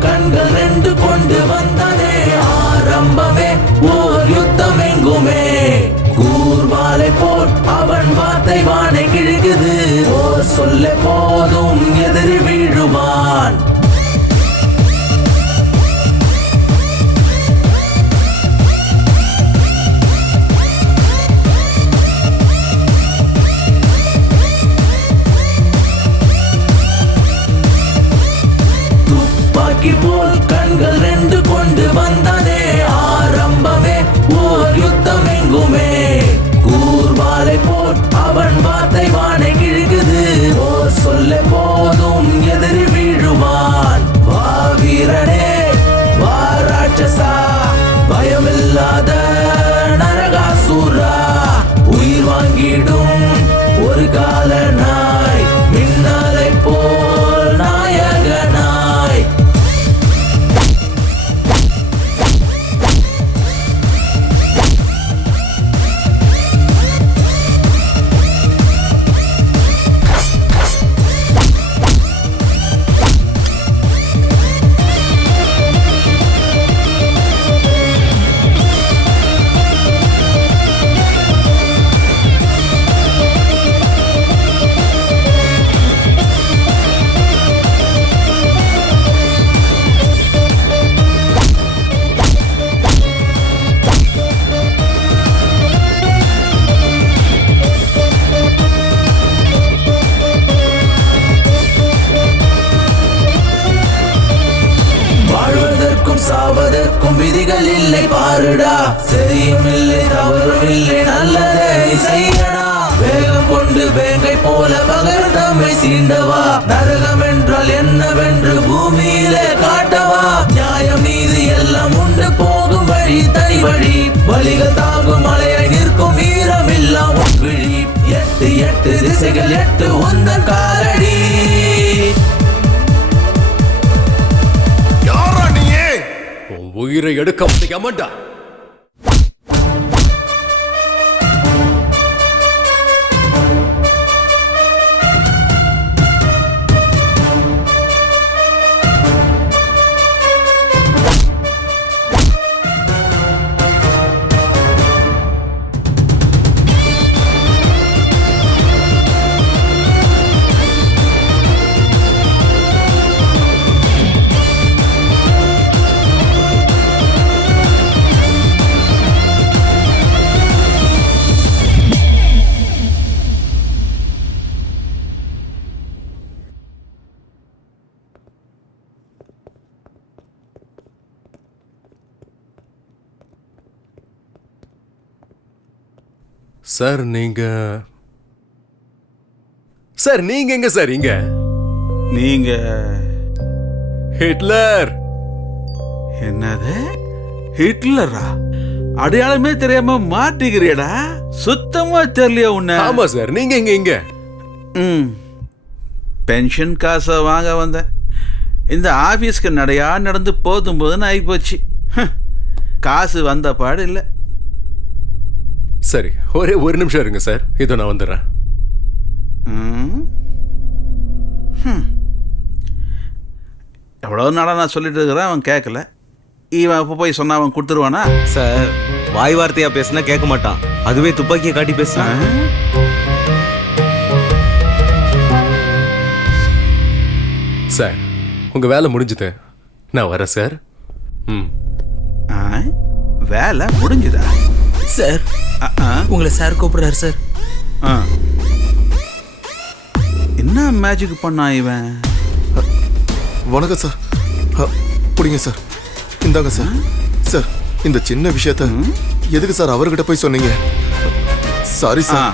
கண்கள் 2 கொண்டு வந்தானே ஆரம்பமே ஓர் யுத்தம் எங்குமே. கூர்வாலை போல் அவன் வார்த்தை வானை கிழக்குது. ஓர் சொல்ல போதும் எதிரி வீழுவான். போல் கண்கள் 2 கொண்டு வந்தானே ஆரம்பமே ஓர் யுத்தம் எங்குமே. கூர்வாலை போல் அவன் வார்த்தை வானை கிழக்குது. ஓர் சொல்ல போதும் எதிரி வீழுவான். வா வீரனே, வா ராட்சசா, பயமில்லாத நரகாசூரா. உயிர் வாங்கிடும் ஒரு கால நாய், மின்னலை போல் நாயகனாய். சாவதற்கும் விதிகள் இல்லை பாருடா. சரியும் இல்லை தவறும் இல்லை, நல்லதே செய்யடா. வேகம் கொண்டு வேங்கை போல பகர் தம்மை சீண்டவா. நரகம் என்றால் என்னவென்று பூமியிலே காட்டவா. நியாயம் நீதி எல்லாம் உண்டு போகும் வழி தனி வழி. வழிகள் தாங்கும் மலையாய் நிற்கும் வீரம் எல்லாம் விழி. 8 திசைகள் 8 உந்தன் காலடி. உயிரை எடுக்க முடியாமடா. சார் நீங்க சார் நீங்க எங்க சார் இங்க? நீங்க ஹிட்லர். என்னது ஹிட்லரா? அடையாளமே தெரியாம மாட்டிக்கிறியடா. சுத்தமா தெரியலையா உன்ன? ஆமா சார், நீங்க எங்க இங்க? பென்ஷன் காசை வாங்க வந்தேன். இந்த ஆபீஸ்க்கு நடையா நடந்து போதும் போதுன்னு ஆகிப்போச்சு. காசு வந்த பாடு இல்லை. சரி, ஒரே ஒரு நிமிஷம் இருங்க சார், இதோ நான் வந்துடுறேன். எவ்வளோ நாளாக நான் சொல்லிட்டு இருக்கிறேன், அவன் கேட்கல. இவன் இப்போ போய் சொன்னா அவன் கொடுத்துருவானா? சார் வாய் வார்த்தையா பேசினா கேட்க மாட்டான், அதுவே துப்பாக்கியை காட்டி பேசுறான். சார் உங்க வேலை முடிஞ்சுது, நான் வரேன் சார். வேலை முடிஞ்சுதா சார்? உங்களை சார் கூப்பிடுறாரு சார். என்ன மேஜிக் பண்ணா இவன்? வணக்கம் சார். புடிங்க சார், இந்தாங்க சார். சார் இந்த சின்ன விஷயத்த எதுக்கு சார் அவர்கிட்ட போய் சொன்னீங்க? Sorry sir.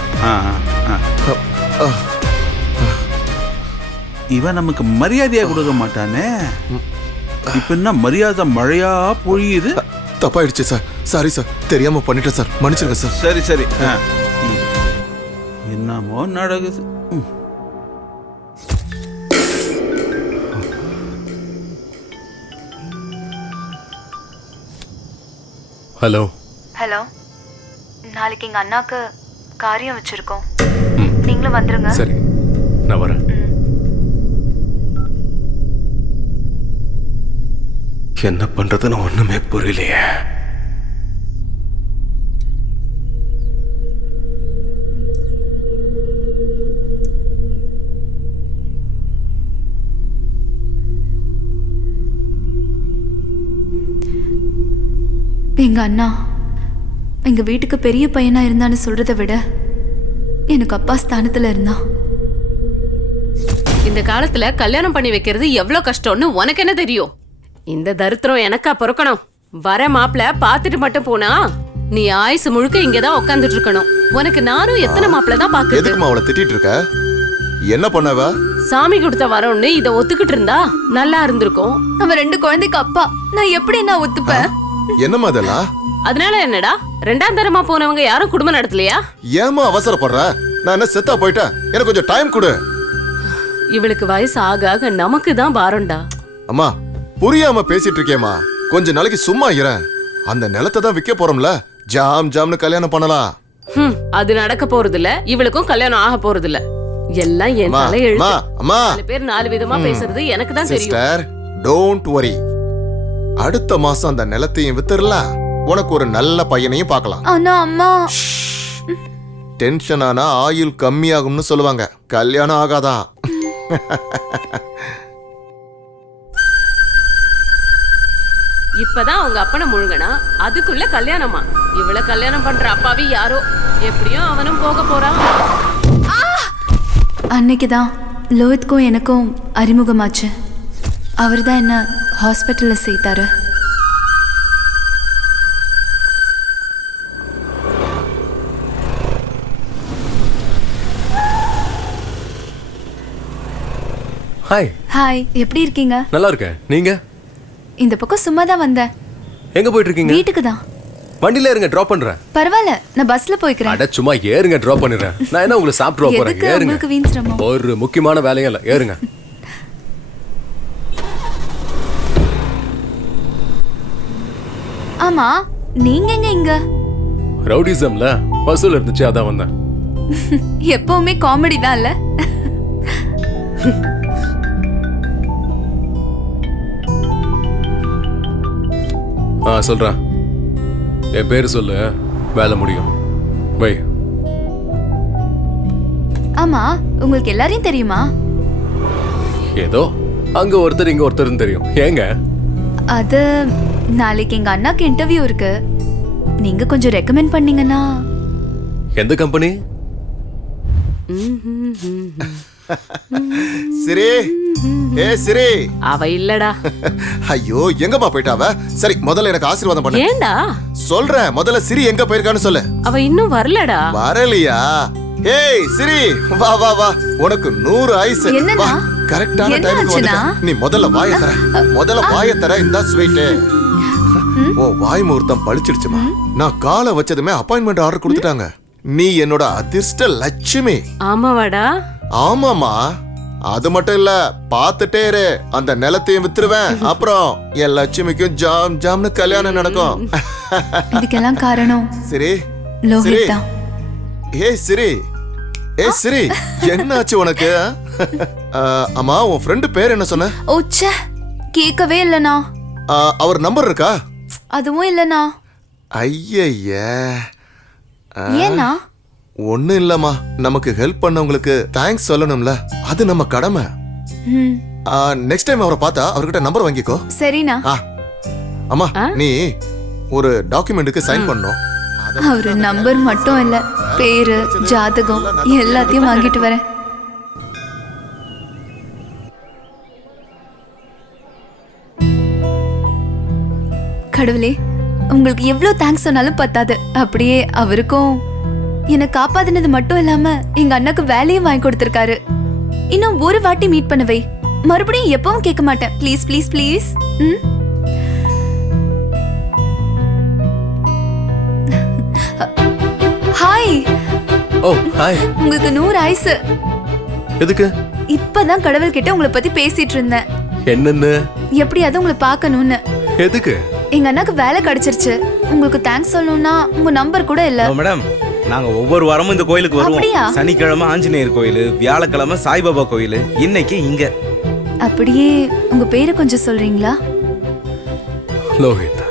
இவன் நமக்கு மரியாதையா கொடுக்க மாட்டானே. இப்ப என்ன மரியாதை மழையா பொழியுது? தப்பாயிடுச்சு சார், சாரி சார், தெரியாம பண்ணிட்டேன் சார், மன்னிச்சிருங்க சார். சரி சரி. என்னமோ நடக்குது. ஹலோ. ஹலோ, நாளைக்கு எங்க அண்ணாக்கு காரியம் வச்சிருக்கோம், நீங்களும் வந்துருங்க. சரி, நான் வரேன். என்ன பண்றதுன்னு ஒண்ணுமே புரியலையே. எங்க அண்ணா எங்க வீட்டுக்கு பெரிய பையனா இருந்தான்னு சொல்றதை விட எனக்கு அப்பா ஸ்தானத்துல இருந்தான். இந்த காலத்துல கல்யாணம் பண்ணி வைக்கிறது எவ்வளவு கஷ்டம்னு உனக்கு என்ன தெரியும்? இந்த தரித்திரம் எனக்கா பொறுக்கணும்? வர மாப்பிள பாத்துட்டு மட்டும் போனா நீ ஆயுசு முழுக்க இங்கதான் உட்காந்துட்டு இருக்கணும். உனக்கு நானும் எத்தனை மாப்பிள தான் பாக்குறது. எதுக்குமா அவளை திட்டிட்டு இருக்க? என்ன பண்ணவ? சாமி கொடுத்த வரம்னு இத ஒத்துக்கிட்டு இருந்தா நல்லா இருந்திருக்கும். அவன் 2 குழந்தைக்கு அப்பா, நான் எப்படி நான் ஒத்துப்பேன்? என்னமா அதெல்லாம்? அதனால என்னடா, 2ஆம் தரமா போனவங்க யாரும் குடும்பம் நடத்தலையா? ஏமா அவசரப்படுற? நான் என்ன செத்தா போயிட்டேன்? எனக்கு கொஞ்சம் டைம் கொடு. இவளுக்கு வயசு ஆக ஆக நமக்கு தான் பாரம்டா. அம்மா புரியாம பேசிட்டு இருக்கேம்மா, கொஞ்ச நாளைக்கு சும்மா இரு. அந்த நிலத்தை தான் விற்க போறோம்ல, ஜாம் ஜாம்னு கல்யாணம் பண்ணலாம். அது நடக்க போறது இல்ல, இவளுக்கும் கல்யாணம் ஆக போறது இல்ல. எல்லாம் என் தலையெழுத்து. அம்மா 4 பேர் 4 விதமா பேசுறது எனக்கு தான் தெரியும். Sister, don't worry. அடுத்த மாசம் அந்த நிலத்தையும் வித்துறலாம், உனக்கு ஒரு நல்ல பையனையும் பார்க்கலாம். ஆனா அம்மா, டென்ஷன் ஆனா ஆயுள் கம்மியாகும்னு சொல்லுவாங்க, கல்யாணம் ஆகாதான். இப்பதான் அவங்க அப்பனை முழுங்கனா, அதுக்குள்ள கல்யாணமா? இவள கல்யாணம் பண்ற அப்பாவி யாரோ, எப்படியும் அவனும் போக போறான். அன்னைக்குதான் லோஹித்க்கும் எனக்கும் அறிமுகமாச்சு. அவர் தான் என்ன ஹாஸ்பிட்டல்ல சேர்த்தாரு. ஹாய். ஹாய், எப்படி இருக்கீங்க? நல்லா இருக்கேன், நீங்க? இந்த பக்கம் சும்மா தான் வந்தேன். எங்க போயிட்டு இருக்கீங்க? வீட்டுக்கு தான். வண்டியில இருங்க, டிராப் பண்றேன். பரவாயில்ல, நான் பஸ்ல போய்க்கிறேன். அட சும்மா ஏறுங்க, டிராப் பண்ணிடுறேன். நான் என்ன உங்களை சாப்பிட்டு போறேன்? எதுக்கு ஏறுங்க. உங்களுக்கு வீண் சிரமம்? ஒரு முக்கியமான வேலையும் இல்ல, ஏறுங்க. ஆமா, நீங்க எங்க இங்க? ரவுடிசம்ல வசூல் இருந்துச்சு, அதான் வந்தேன். எப்பவுமே காமெடி தான் இல்ல? சொல்றேன். என் பேரு சொல்லு, வேலை முடியும். பை. ஆமா, உங்களுக்கு எல்லாரையும் தெரியுமா? ஏதோ அங்க ஒருத்தர் இங்க ஒருத்தர்னு தெரியும். ஏங்க? அது நாளைக்கு எங்க அண்ணாக்கு இன்டர்வியூ இருக்கு, நீங்க கொஞ்சம் ரெக்கமெண்ட் பண்ணீங்கன்னா. எந்த கம்பெனி? சரி, ஏ சிரி. அவ இல்லடா. ஐயோ எங்கம்மா போயிட்டாவ? சரி முதல்ல எனக்கு ஆசீர்வாதம் பண்ணு. ஏண்டா? சொல்றேன், முதல்ல சிரி எங்க போயிருக்கான்னு சொல்லு. அவ இன்னும் வரலடா. வரலையா? ஏய் சிரி, வா வா வா, உனக்கு 100 ஆயுசு. என்னண்ணா? கரெக்டான என்ன டைமுக்கு ஆச்சுண்ணா? வந்துட்ட. நீ முதல்ல வாயை தர. முதல்ல வாயை தர. இந்த ஸ்வீட். ஓ வாய் முகூர்த்தம் பழிச்சிடுச்சுமா. நான் காலை வச்சதுமே அப்பாயின்மெண்ட் ஆர்டர் கொடுத்துட்டாங்க. நீ என்னோட அதிர்ஷ்ட லட்சுமி. ஆமாவாடா? ஆமாமா. அது மட்டும் இல்ல, பாத்துட்டே இரு, அந்த நிலத்தையும் வித்துருவேன். அப்புறம் என் லட்சுமிக்கும் ஜாம் ஜாம்னு கல்யாணம் நடக்கும். இதுக்கெல்லாம் காரணம் சரி லோஹித் தான். ஏய் சிரி, ஏய் சிரி, என்னாச்சு உனக்கு? அம்மா உன் ஃப்ரெண்டு பேர் என்ன சொன்ன? ஓச்சே, கேட்கவே இல்லனா. அவர் நம்பர் இருக்கா? அதுவும் இல்லனா. ஐயய்ய. ஏன்னா? ஒண்ணும் இல்லம்மா, நமக்கு ஹெல்ப் பண்ணவங்களுக்கு தேங்க்ஸ் சொல்லணும்ல, அது நம்ம கடமை. நெக்ஸ்ட் டைம் அவரை பார்த்தா அவர்கிட்ட நம்பர் வாங்கிக்கோ. சரிண்ணா. அம்மா நீ ஒரு டாக்குமெண்ட்டுக்கு சைன் பண்ணணும். அவரு நம்பர் மட்டும் இல்ல, பேரு ஜாதகம் எல்லாத்தையும் வாங்கிட்டு வரேன். கடவுளே, உங்களுக்கு எவ்வளவு தேங்க்ஸ் சொன்னாலும் பத்தாது. அப்படியே அவருக்கும் என்னை காப்பாத்தினது மட்டும் இல்லாம எங்க அண்ணாக்கு வேலையும் வாங்கி கொடுத்திருக்காரு. இன்னும் ஒரு வாட்டி மீட் பண்ணவை, மறுபடியும் எப்பவும் கேட்க மாட்டேன். Please please please. Hi. Oh hi. உங்களுக்கு 100 ஆயுசு. எதுக்கு? இப்பதான் கடவுள் கிட்ட உங்களை பத்தி பேசிட்டு இருந்தேன். என்னன்னு? எப்படியாவது உங்களை பார்க்கணும்னு. எதுக்கு? எங்க அண்ணாக்கு வேலை கிடைச்சிருச்சு. உங்களுக்கு தேங்க்ஸ் சொல்லணும்னா உங்க நம்பர் கூட இல்ல. மேடம், நாங்க ஒவ்வொரு வாரமும் இந்த கோயிலுக்கு அப்படியா? வருவோம். சனிக்கிழமை ஆஞ்சநேயர் கோயில், வியாழக்கிழமை சாய்பாபா கோயில், இன்னைக்கு இங்க. அப்படியே உங்க பேரை கொஞ்சம் சொல்றீங்களா? லோஹித்.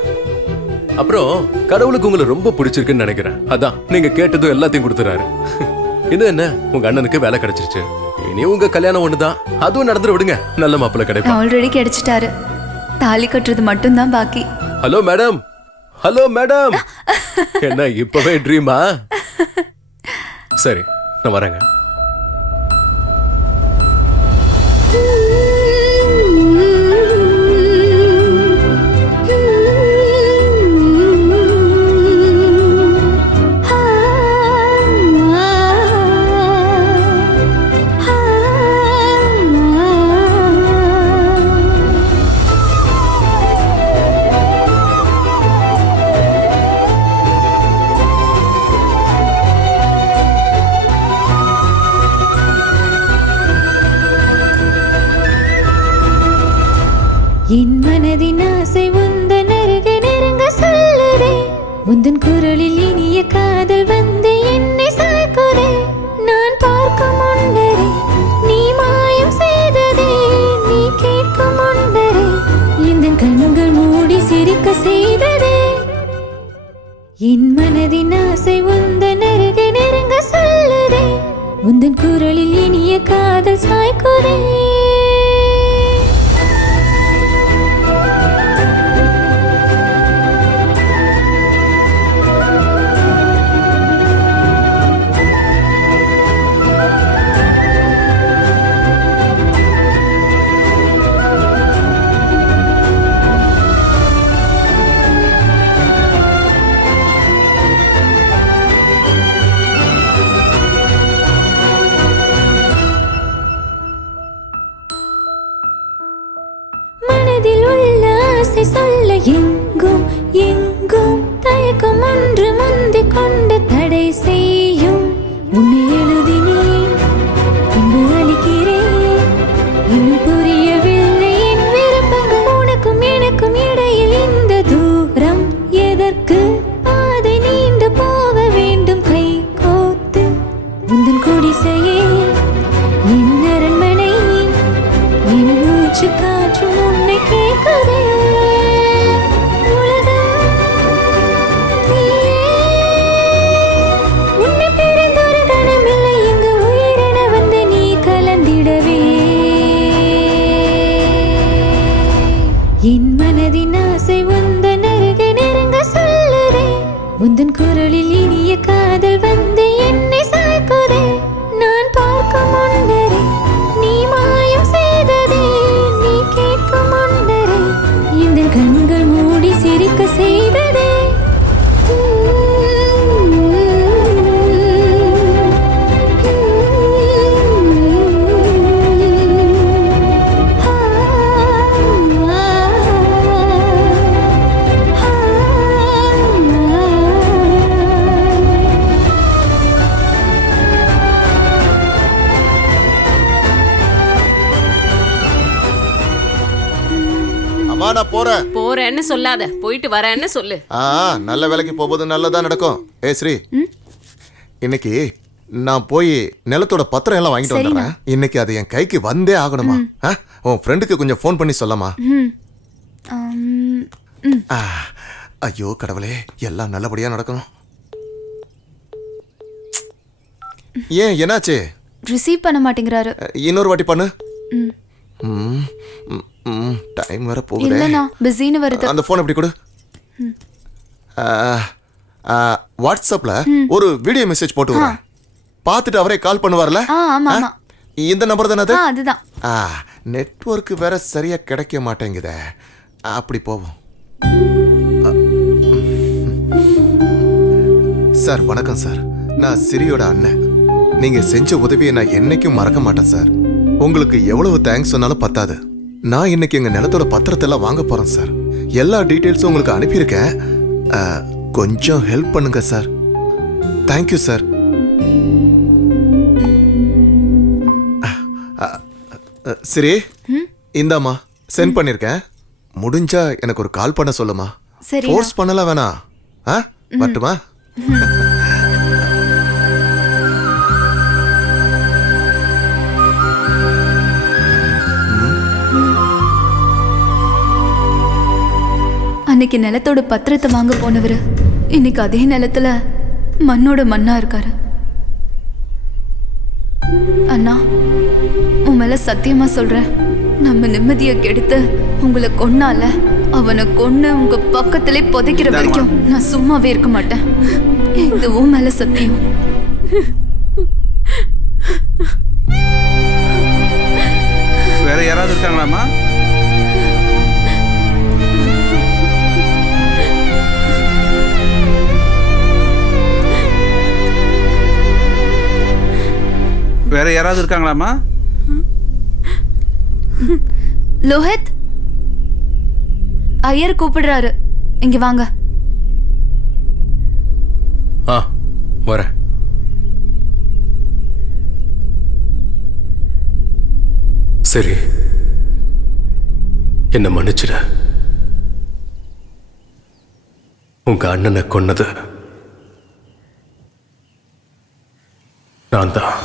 அப்புறம் கடவுளுக்கு உங்களை ரொம்ப பிடிச்சிருக்குன்னு நினைக்கிறேன். அதான் நீங்க கேட்டதும் எல்லாத்தையும் கொடுத்துறாரு. இது என்ன, உங்க அண்ணனுக்கு வேலை கிடைச்சிருச்சு. இனி உங்க கல்யாணம் ஒண்ணுதான், அதுவும் நடந்துட விடுங்க. நல்ல மாப்பிள்ளை கிடைக்கும். ஆல்ரெடி கிடைச்சிட்டாரு. தாலி கட்டுறது மட்டும்தான் பாக்கி. Hello madam. Hello madam. என்ன இப்பவே ட்ரீமா? சரி, நான் வரேங்க. என் மனதின் ஆசை உந்தன் அருகே நெருங்க சொல்லுதே. உந்தன் குரலில் இனிய காதல் வந்து என்னை சாய்க்குதே. நான் பார்க்கும் முன்னரே நீ மாயம் செய்ததே. நீ கேட்கும் முன்னரே இந்த கண்கள் மூடி சிரிக்க செய்ததே. என் மனதின் ஆசை உந்தன் அருகே நெருங்க சொல்லுதே. உந்தன் குரலில் இனிய காதல் சாய்க்குதே. சொல்ல எங்கும் எங்கும் தயக்கம் ஒன்று முந்திக் கொண்டு தடை செய்யும். உன்னை எழுதினேன், பின்பு அளிக்கிறேன். இன்னும் புரியவில்லை என் விருப்பங்கள். உனக்கும் எனக்கும் இடையில் இந்த தூரம் எதற்கு? அதை நீண்டு போக வேண்டும் கை கோத்து. உந்தன் குடிசையே என் அரண்மனை, என் மூச்சு காற்றும் உன்னை கேட்குதே. என் மனதின் ஆசை உந்தன் அருகே நெருங்க சொல்லுதே. உந்தன் குரலில் இனிய காதல் வந்து என்னை சாய்க்குதே. நான் பார்க்கும் முன்னரே நீ மாயம் செய்ததே. அம்மா நான் போறேன். போறேன்னு சொல்லாத, போயிட்டு வரேன்னு சொல்லு. நல்ல வேலைக்கு போகும்போது நல்லதா நடக்கும். ஸ்ரீ, இன்னைக்கு நான் போய் நிலத்தோட பத்திரம் எல்லாம் வாங்கிட்டு வந்துடுறேன். இன்னைக்கு அது என் கைக்கு வந்தே ஆகணுமா? உன் ஃப்ரெண்டுக்கு கொஞ்சம் ஃபோன் பண்ணி சொல்லமா? ஐயோ கடவுளே, எல்லாம் நல்லபடியா நடக்கணும். ஏன் என்னாச்சு? ரிசீவ் பண்ண மாட்டேங்கிறாரு. இன்னொரு வாட்டி பண்ணு. டைம் வர போகுது. இல்லனா பிஸின்னு வருது. அந்த ஃபோன் எப்படி கொடு. வாட்ஸ்அப்ல ஒரு வீடியோ மெசேஜ் போட்டு வரேன். பார்த்துட்டு அவரே கால் பண்ணுவார்ல? ஆமா ஆமா. இந்த நம்பர் தானே அது? அதுதான். நெட்வொர்க் வேற சரியா கிடைக்க மாட்டேங்குதே. அப்படி போவோம். சார் வணக்கம் சார். நான் சிரியோட அண்ணன். நீங்க செஞ்ச உதவியை நான் என்னைக்கும் மறக்க மாட்டேன் சார். உங்களுக்கு எவ்வளவு தேங்க்ஸ் சொன்னாலும் பத்தாது. நான் இன்னைக்கு எங்க நிலத்தோட பத்திரத்தை எல்லாம் வாங்க போறேன் சார். எல்லா டீட்டெயில்ஸும் உங்களுக்கு அனுப்பியிருக்கேன். கொஞ்சம் ஹெல்ப் பண்ணுங்க சார். Thank you sir. சரி, இந்தாம்மா சென்ட் பண்ணிருக்கேன். முடிஞ்சா எனக்கு ஒரு கால் பண்ண சொல்லுமா. ஃபோர்ஸ் பண்ணலாம் வேணாம். வரட்டுமா? அன்னைக்கு நிலத்தோட பத்திரத்தை வாங்க போனவர் இன்னைக்கு அதே நிலத்துல மண்ணோட மண்ணா இருக்காரு. அண்ணா, உன் மேல சத்தியமா சொல்றேன், நம்ம நிம்மதியை கெடுத்து உங்களை கொன்னால அவனை கொன்னு உங்க பக்கத்திலே புதைக்கிற வரைக்கும் நான் சும்மாவே இருக்க மாட்டேன். இது உன் மேல சத்தியம். வேற யாராவது இருக்காங்களாமா? வேற யாராவது இருக்காங்களாமா? லோஹித், ஐயர் கூப்பிடுறாரு, இங்க வாங்க. வரேன். சரி, என்ன மன்னிச்சிட. உங்க அண்ணனை கொன்னது நான் தான்.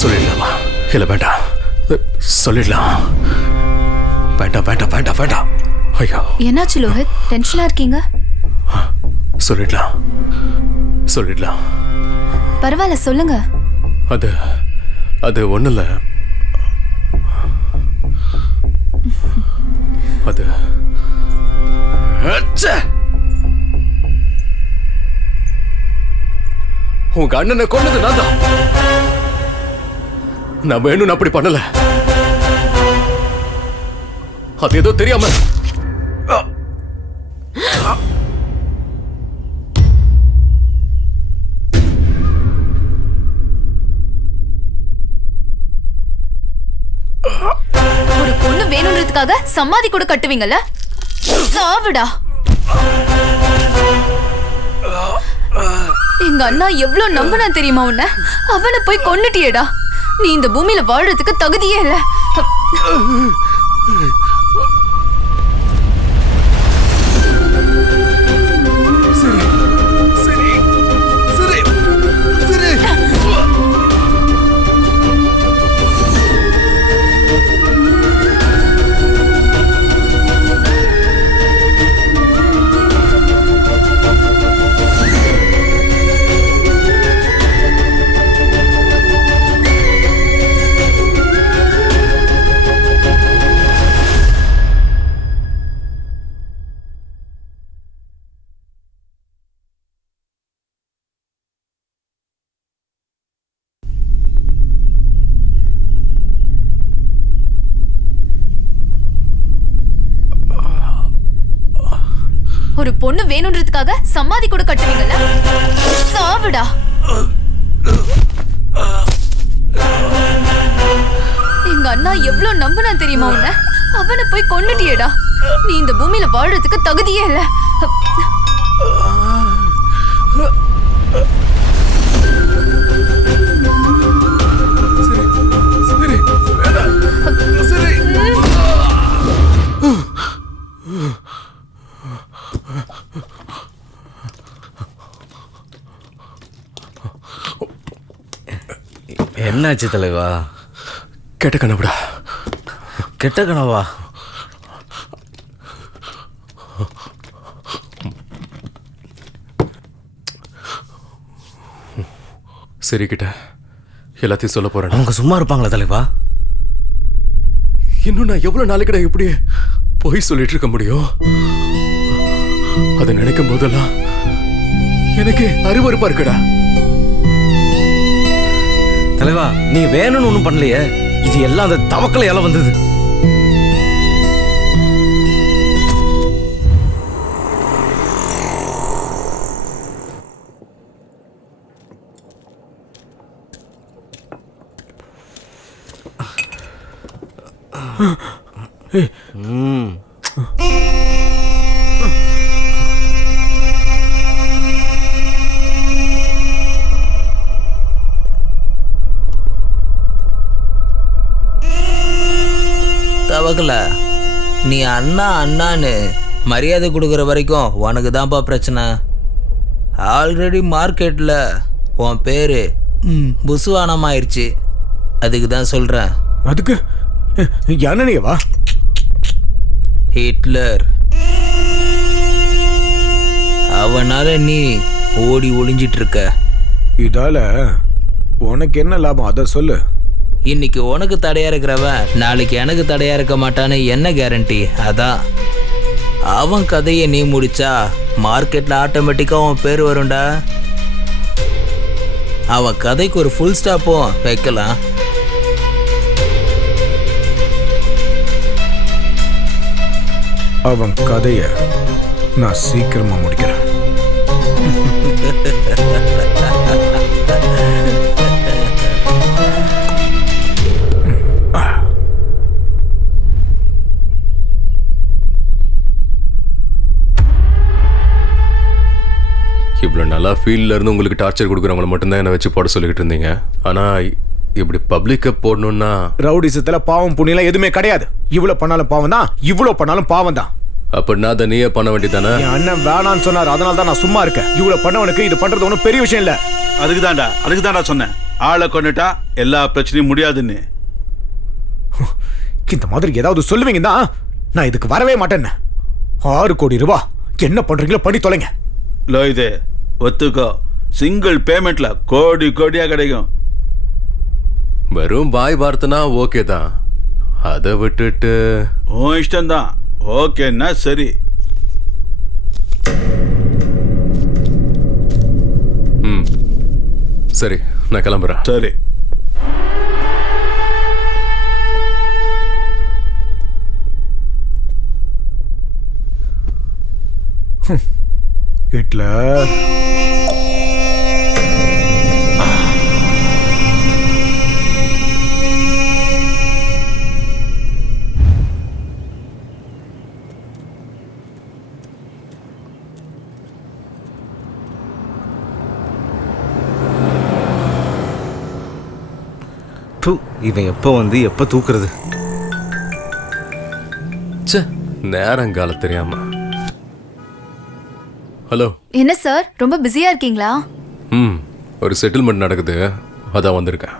சொல்லிடலாமா? இல்லை வேண்டாம், சொல்லிடலாம். வேண்டாம் வேண்டாம் வேண்டாம் வேண்டாம். ஐயோ, என்னாச்சு லோஹித், டென்ஷனா இருக்கீங்க? சொல்லிடலாம் சொல்லிடலாம். பரவாயில்ல, சொல்லுங்க. அது அது ஒன்றும் இல்லை. அது உங்க அண்ணனை கொன்னது நான் தான். நான் வேணும்னு அப்படி பண்ணல. அது ஏதோ தெரியாம. ஒரு பொண்ணு வேணும்ன்றதுக்காக சமாதி கூட கட்டுவீங்கல்ல? சாவுடா. எங்க அண்ணா எவ்வளவு நம்பினா தெரியுமா உன்ன? அவனை போய் கொன்னுட்டியேடா. நீ இந்த பூமியில வாழ்றதுக்கு தகுதியே இல்ல. ஒரு பொண்ணு வேணும்ன்றதுக்காக சமாதி கூட கட்டுவீங்கல்ல? சாவுடா. எங்க அண்ணா எவ்வளவு நம்பினா தெரியுமா உன்ன? அவனை போய் கொன்னுட்டியேடா. நீ இந்த பூமியில வாழறதுக்கு தகுதியே இல்ல. என்னாச்சு தலைவா? கெட்ட கனவுடா. கெட்ட கனவா? சரி கிட்ட எல்லாத்தையும் சொல்ல போறேன். அவங்க சும்மா இருப்பாங்களா தலைவா? இன்னும் நான் எவ்வளவு நாளைக்குடா இப்படி போய் சொல்லிட்டு இருக்க முடியும்? அதை நினைக்கும் போதெல்லாம் எனக்கு அருவருப்பா இருக்குடா. தலைவா நீ வேணும்னு ஒண்ணும் பண்ணலையே. இது எல்லாம் அந்த தவக்கலையால வந்தது. தவக்கல, நீ அண்ணா அண்ணான்னு மரியாதை கொடுக்குற வரைக்கும் உனக்கு தான்ப்பா பிரச்சனை. ஆல்ரெடி மார்க்கெட்டில் உன் பேர் புசுவானமாயிருச்சு. அதுக்கு தான் சொல்கிறேன். அதுக்கு யானையவா? ஹிட்லர். அவனால நீ ஓடி ஒளிஞ்சிட்டு இருக்க. இதால உனக்கு என்ன லாபம் அதை சொல்லு. இன்னைக்கு உனக்கு தடையா இருக்கிறவன் நாளைக்கு எனக்கு தடையா இருக்க மாட்டான்னு என்ன கேரண்டி? அதான் அவன் கதையை நீ முடிச்சா மார்க்கெட்ல ஆட்டோமேட்டிக்கா அவன் பேர் வரும்டா. அவன் கதைக்கு ஒரு ஃபுல் ஸ்டாப்பும் வைக்கலாம். அவன் கதைய நான் சீக்கிரமா முடிக்கிறேன். இவ்வளோ நல்லா ஃபீல்டில் இருந்து உங்களுக்கு டார்ச்சர் கொடுக்குறவங்கள மட்டும்தான் என்னை வச்சு போட சொல்லிக்கிட்டு இருந்தீங்க. ஆனால் இப்படி பப்ளிக்கை போடணும்னா ரவுடிசத்துல பாவம் புண்ணியெல்லாம் எதுவுமே கிடையாது. இவ்வளவு பண்ணாலும் பாவம் தான், இவ்வளவு பண்ணாலும் பாவம் தான். அப்படின்னா அதை நீயே பண்ண வேண்டியதானே? என் அண்ணன் வேணான்னு சொன்னார், அதனால தான் நான் சும்மா இருக்கேன். இவ்வளவு பண்ணவனுக்கு இது பண்றது ஒன்றும் பெரிய விஷயம் இல்ல. அதுக்கு தான்டா சொன்னேன், ஆளை கொண்டுட்டா எல்லா பிரச்சனையும் முடியாதுன்னு. இந்த மாதிரி ஏதாவது சொல்லுவீங்க தான் நான் இதுக்கு வரவே மாட்டேன்னு. 6 கோடி ரூபாய் என்ன பண்றீங்களோ பண்ணி தொலைங்க. லோயிதே ஒத்துக்கோ, சிங்கிள் பேமெண்ட்ல கோடி கோடியா கிடைக்கும். வெறும் பாய் வார்த்தைனா ஓகே தான். அதை விட்டுட்டு உன் இஷ்டம்தான். ஓகேன்னா சரி. சரி, நான் கிளம்புறேன். சரி. ஹிட்லர் இவன் எப்போ வந்து எப்போ தூக்குறது? நேரங்கால தெரியாம. ஹலோ. என்ன சார், ரொம்ப பிஸியா இருக்கீங்களா? ஒரு செட்டில்மெண்ட் நடக்குது, அதான் வந்திருக்கேன்.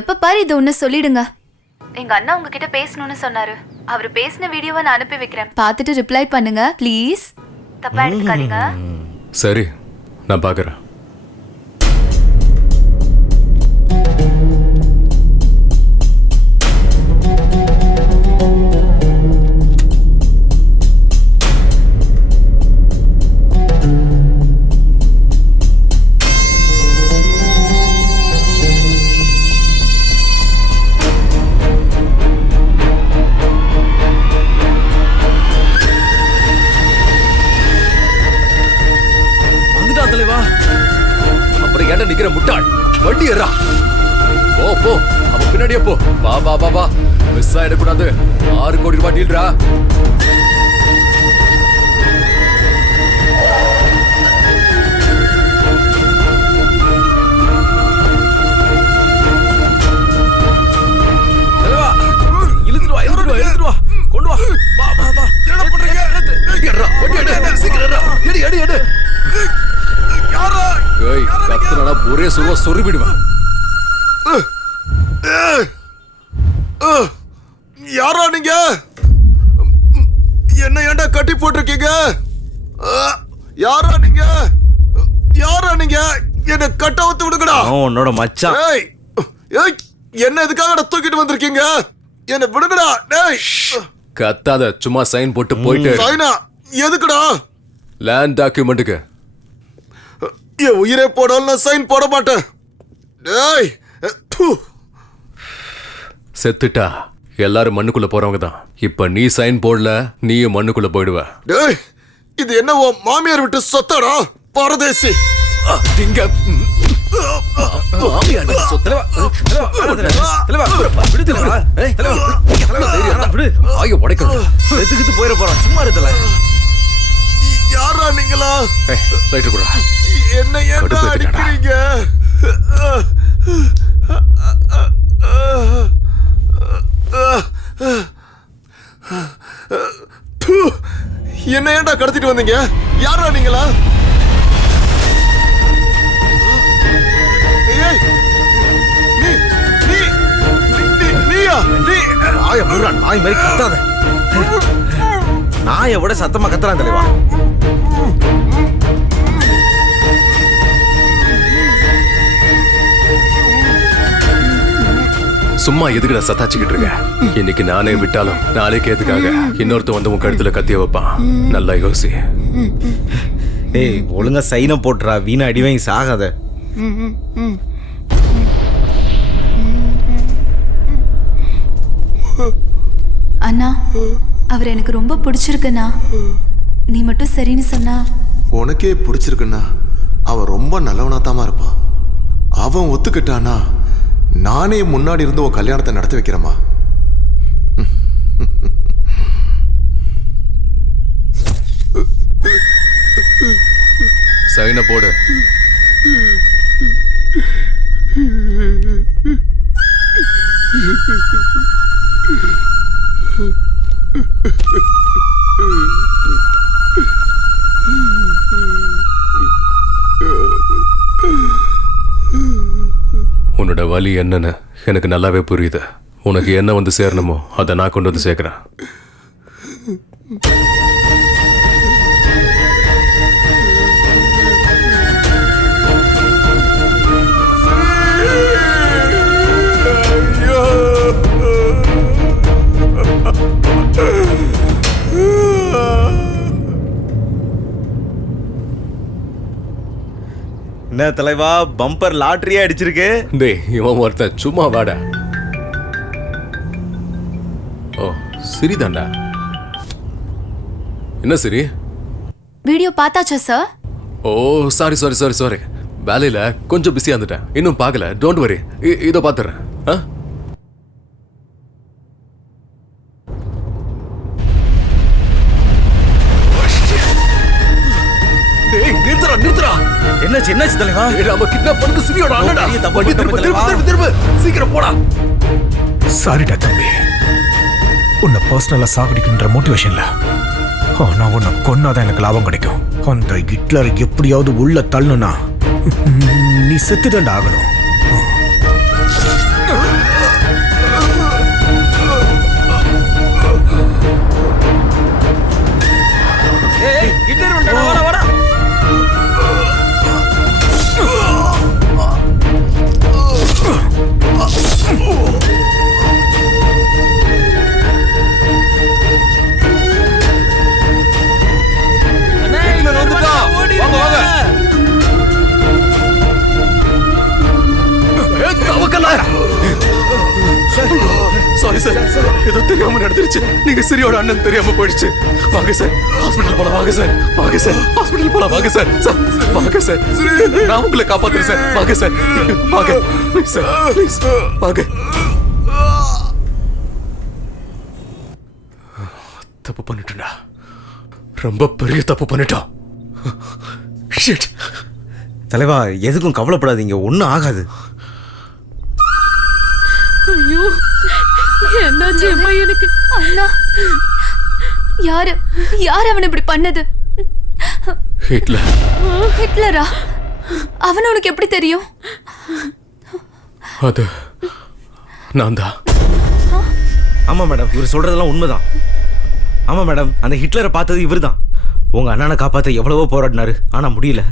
எப்ப பாரு இது ஒண்ணு சொல்லிடுங்க. எங்க அண்ணா உங்ககிட்ட பேசணும்னு சொன்னாரு. அவர் பேசின வீடியோவை நான் அனுப்பி வைக்கிறேன், பார்த்துட்டு ரிப்ளை பண்ணுங்க ப்ளீஸ். தப்பா எடுத்துக்காதீங்க. சரி, நான் பார்க்கறேன். ஏறா. போ போ, அவன் பின்னாடியே போ. வா வா வா வா, மிஸ் ஆயிடக்கூடாது. 6 கோடி ரூபாய் டீல்ரா. கொண்டு வா. வா வா வா. என்ன பண்றீங்க? எடு எடு எடு. ஏய், கத்துனா ஒரே சுருவா சொறி விடுவேன். யாரா நீங்க? என்ன ஏன்டா கட்டி போட்டிருக்கீங்க? யாரா நீங்க? யாரா நீங்க? என்ன கட்ட ஊத்து விடுங்கடா. உன்னோட மச்சான். ஏய் ஏய், என்ன எதுக்காக தூக்கிட்டு வந்திருக்கீங்க? என்ன விடுங்கடா. டேய் கத்தாத, சும்மா சைன் போட்டு போயிட்டு. சைனா எதுக்குடா? லேண்ட் டாக்குமெண்ட்டுக்கு. என் உயிரே போடாலும் நான் சைன் போட மாட்டேன். டேய் செத்துட்டா எல்லாரும் மண்ணுக்குள்ள போறவங்க தான். இப்ப நீ சைன் போடல, நீயும் மண்ணுக்குள்ள போயிடுவ. டேய், இது என்ன உன் மாமியார் விட்டு சொத்தாடா பரதேசி? இங்க மாமியார் விட்டு சொத்து. ஆய உடைக்கணும். செத்துக்கிட்டு போயிட போறான். சும்மா இருக்கல. யாரா நீங்களா? ரைட்டு கூட. என்ன ஏன்டா அடிக்கிறீங்க? என்ன ஏன்டா கடத்திட்டு வந்தீங்க? யாரா நீங்களா? ஏய், நீயா? நாய முறா, நாய் மாதிரி கத்தாத. நாயை விட சத்தமா கத்துறான் தலைவா. சும்மா எதுக்குடா சத்தாச்சிக்கிட்டு இருக்க? இன்னைக்கு நானே விட்டாலும் நாளைக்கு எதுக்காக இன்னொருத்த வந்து உன் கழுத்துல கத்திய வைப்பான். நல்லா யோசி. ஏய், ஒழுங்கா சைனை போட்டுறா. வீணா அடி வாங்கி சாகாத. அண்ணா, அவர் எனக்கு ரொம்ப பிடிச்சிருக்குண்ணா. நீ மட்டும் சரின்னு சொன்னா. உனக்கே பிடிச்சிருக்குன்னா அவன் ரொம்ப நல்லவனாத்தாமா இருப்பான். அவன் ஒத்துக்கிட்டானா நானே முன்னாடி இருந்து உன் கல்யாணத்தை நடத்தி வைக்கிறேம்மா. சைனை போடு. உன்னோட வலி என்னன்னு எனக்கு நல்லாவே புரியுது. உனக்கு என்ன வந்து சேரணுமோ அதை நான் கொண்டு வந்து சேர்க்கிறேன். என்ன தலைவா, பம்பர் லாட்டரியா அடிச்சிருக்கு? டேய், இவன் ஒருத்தன் சும்மா வாடா. ஓ, சரிதான்டா. என்ன சரி? வீடியோ பார்த்தாச்சா சார்? ஓ, சாரி சாரி சாரி சாரி. வேலையில கொஞ்சம் பிஸியா இருந்துட்டேன். இன்னும் பார்க்கல. டோன்ட் வரி, இதோ பார்த்துறேன். என்னாச்சு என்னாச்சு தலைவா? நாம கிட்னாப் பண்ணது சிரியோட அண்ணடா. திரும்ப சீக்கிரம் போடா. சாரிடா தம்பி, உன்னை பர்சனலா சாகடிக்கின்ற மோட்டிவேஷன்ல. ஆனா உன்னை கொன்னாதான் எனக்கு லாபம் கிடைக்கும். அந்த ஹிட்லரை எப்படியாவது உள்ள தள்ளணும்னா நீ செத்துதான் ஆகணும். போயிடுச்சு. நீங்க சிரியோட அண்ணன் தெரியாம போயிடுச்சு. வாங்க சார், ஹாஸ்பிடல் போலாம். வாங்க சார், வாங்க சார், ஹாஸ்பிடல் போலாம். வாங்க சார், சார் வாங்க சார், நான் உங்களை காப்பாத்துறேன் சார். வாங்க சார், வாங்க சார், ப்ளீஸ் வாங்க. தப்பு பண்ணிட்டேன்டா, ரொம்ப பெரிய தப்பு பண்ணிட்டோம். ஷிட். தலைவா, எதுக்கும் கவலைப்படாதீங்க, ஒன்றும் ஆகாது. ஐயோ, என்னாச்சு என் பையனுக்கு? அண்ணா, யாரு அவனை இப்படி பண்ணது? ஹிட்லர். ஹிட்லரா? அவன் உனக்கு எப்படி தெரியும்? அது நான் தான். ஆமாம் மேடம், இவர் சொல்கிறதெல்லாம் உண்மைதான். ஆமாம் மேடம், அந்த ஹிட்லரை பார்த்தது இவர் தான். உங்கள் அண்ணனை காப்பாற்ற எவ்வளவோ போராடினாரு, ஆனால் முடியல.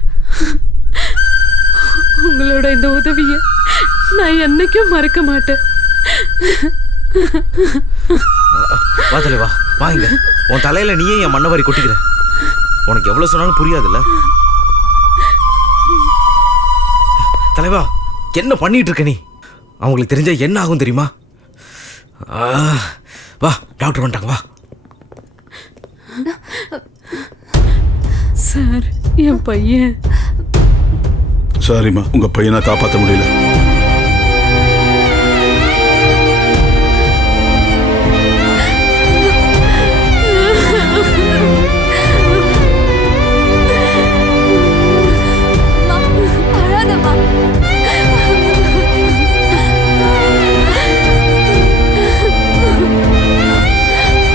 உங்களோட இந்த உதவியை நான் என்னைக்கும் மறக்க மாட்டேன். வா தலைவா, வா இங்க. உன் தலையில நீயே என் மண்ணவாரி கொட்டிக்கிற. உனக்கு எவ்வளவு சொன்னாலும் புரியாதுல்ல தலைவா. என்ன பண்ணிட்டு இருக்க நீ? அவங்களுக்கு தெரிஞ்சா என்ன ஆகும் தெரியுமா? வா, டாக்டர் வந்துட்டாங்க, வா. சார், என் பையன். சாரிம்மா, உங்க பையனை காப்பாற்ற முடியல.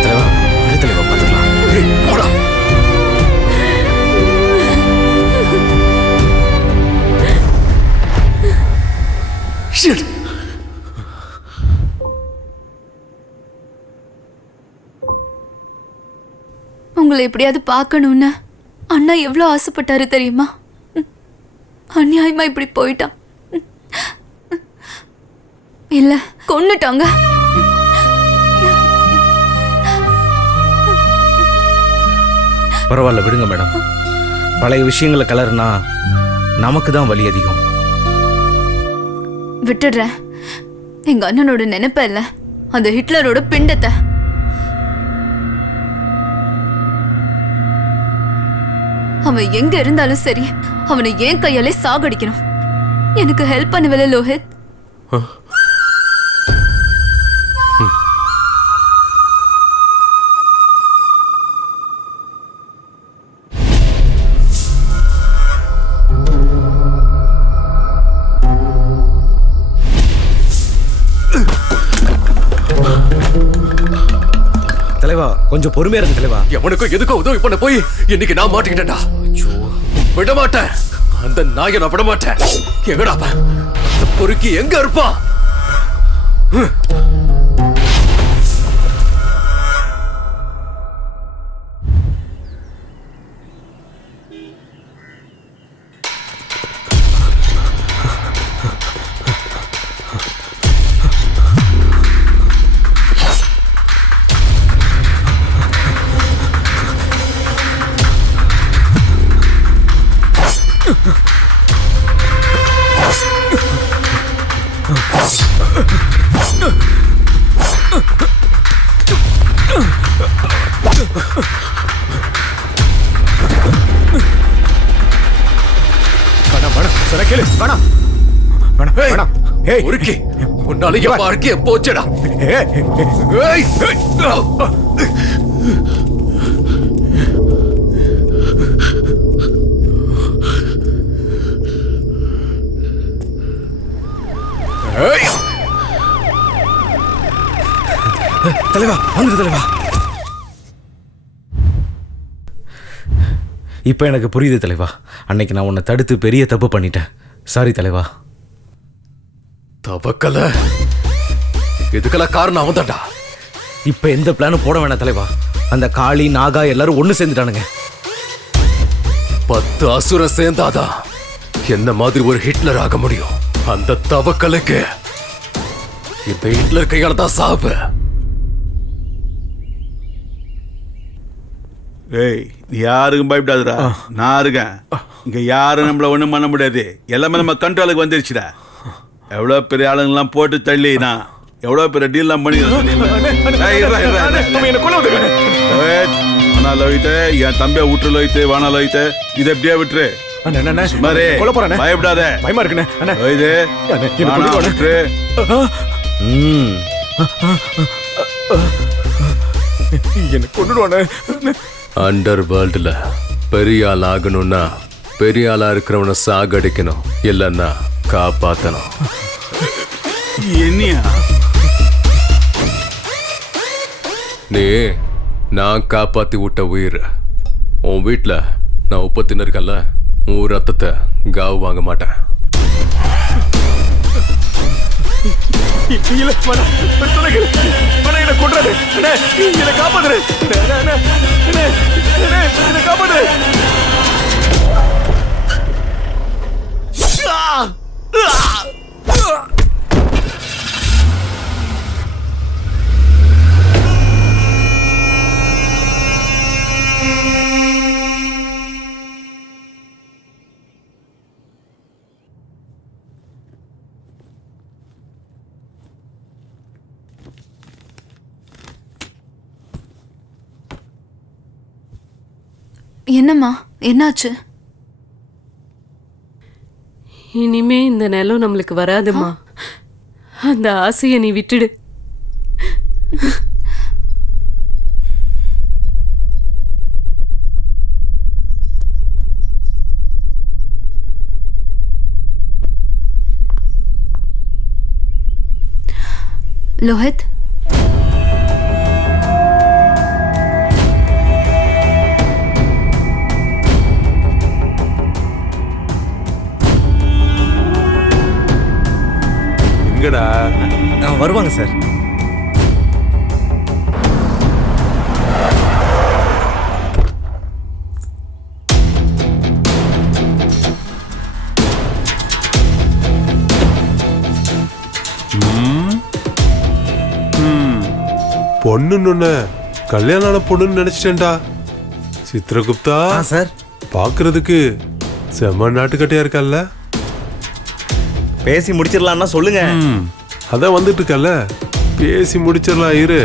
தலைவா, விடு தலைவா, பார்த்துக்கலாம். ஷிட். உங்களை எப்படியாவது பார்க்கணும்னு அண்ணா எவ்வளோ ஆசைப்பட்டாரு தெரியுமா? அநியாயமா இப்படி போயிட்டான். இல்ல, கொன்னுட்டாங்க. பரவாயில்ல, விடுங்க மேடம். பழைய விஷயங்களை கலர்னா நமக்கு தான் வலி அதிகம். விட்டுடுறேன். எங்க அண்ணனோட நினைப்ப இல்ல, அந்த ஹிட்லரோட பிண்டத்தை. அவன் எங்க இருந்தாலும் சரி, அவனை ஏன் கையாலே சாகடிக்கணும். எனக்கு ஹெல்ப் பண்ணுவல லோஹித்? தலைவா, கொஞ்சம் பொறுமையா இருக்கு தலைவா. எவனுக்கும் எதுக்கும் உதவி பண்ண போய் இன்னைக்கு நான் மாட்டிக்கிட்டேன்டா. விட மாட்டேன், அந்த நாயை நான் விட மாட்டேன். எங்கடா அந்த பொறுக்கி எங்க இருப்பான்? உன்னால என் வாழ்க்கைய போச்சடா. தலைவா, வந்துடு தலைவா. இப்ப எனக்கு புரியுது தலைவா. அன்னைக்கு நான் உன்னை தடுத்து பெரிய தப்பு பண்ணிட்டேன். சாரி தலைவா. தவக்கல, இதுக்கெல்லாம் காரணம் அவன் தான்டா. இப்ப எந்த பிளானும் போட வேணாம் தலைவா. அந்த காளி, நாகா எல்லாரும் ஒண்ணு சேர்ந்துட்டானுங்க. 10 அசுரம் சேர்ந்தாதான் என்ன மாதிரி ஒரு ஹிட்லர் ஆக முடியும். அந்த தவக்கலுக்கு இந்த ஹிட்லர் கையால தான் சாவு. ஏய், நீ யாருக்கும் பயப்படாதுடா, நான் இருக்கேன். இங்க யாரும் நம்மள ஒண்ணும் பண்ண முடியாது. எல்லாமே நம்ம கண்ட்ரோலுக்கு வந்துருச்சுடா. எவ்வளவு பெரிய ஆளுங்கெல்லாம் போட்டு தள்ளி நான் எவ்வளவு பெரிய டீல் எல்லாம் பண்ணி என் தம்பிய விட்டுல வைத்து வானால வைத்து இதை எப்படியா விட்டுரு பயப்படாத பயமா இருக்குண்ணே என்ன கொண்டுடுவானே. அண்டர் வேர்ல்டுல பெரிய ஆள் ஆகணும்னா பெரிய ஆளா இருக்கிறவனை சாகடிக்கணும், இல்லைன்னா காப்பாத்தணும். என்னையா நீ நான் காப்பாத்தி விட்ட உயிர். உன் வீட்டுல நான் உப்பு தின்னுருக்கேன்ல, உன் ரத்தத்தை காவு வாங்க மாட்டேன். என்னம்மா, என்னாச்சு? இனிமே இந்த நிலம் நம்மளுக்கு வராதுமா. அந்த ஆசையை நீ விட்டுடு. லோஹித், எங்கடா வருவாங்க சார். பொண்ணுன்னு கல்யாணம் பொண்ணுன்னு நினைச்சிட்டேன்டா. சித்ரகுப்தா சார், பாக்குறதுக்கு செம்ம நாட்டுக்கட்டையா இருக்கல்ல. பேசி முடிச்சிடலாம்னா சொல்லுங்க. அதான் வந்துட்டு இருக்கல்ல, பேசி முடிச்சிடலாம் இரு.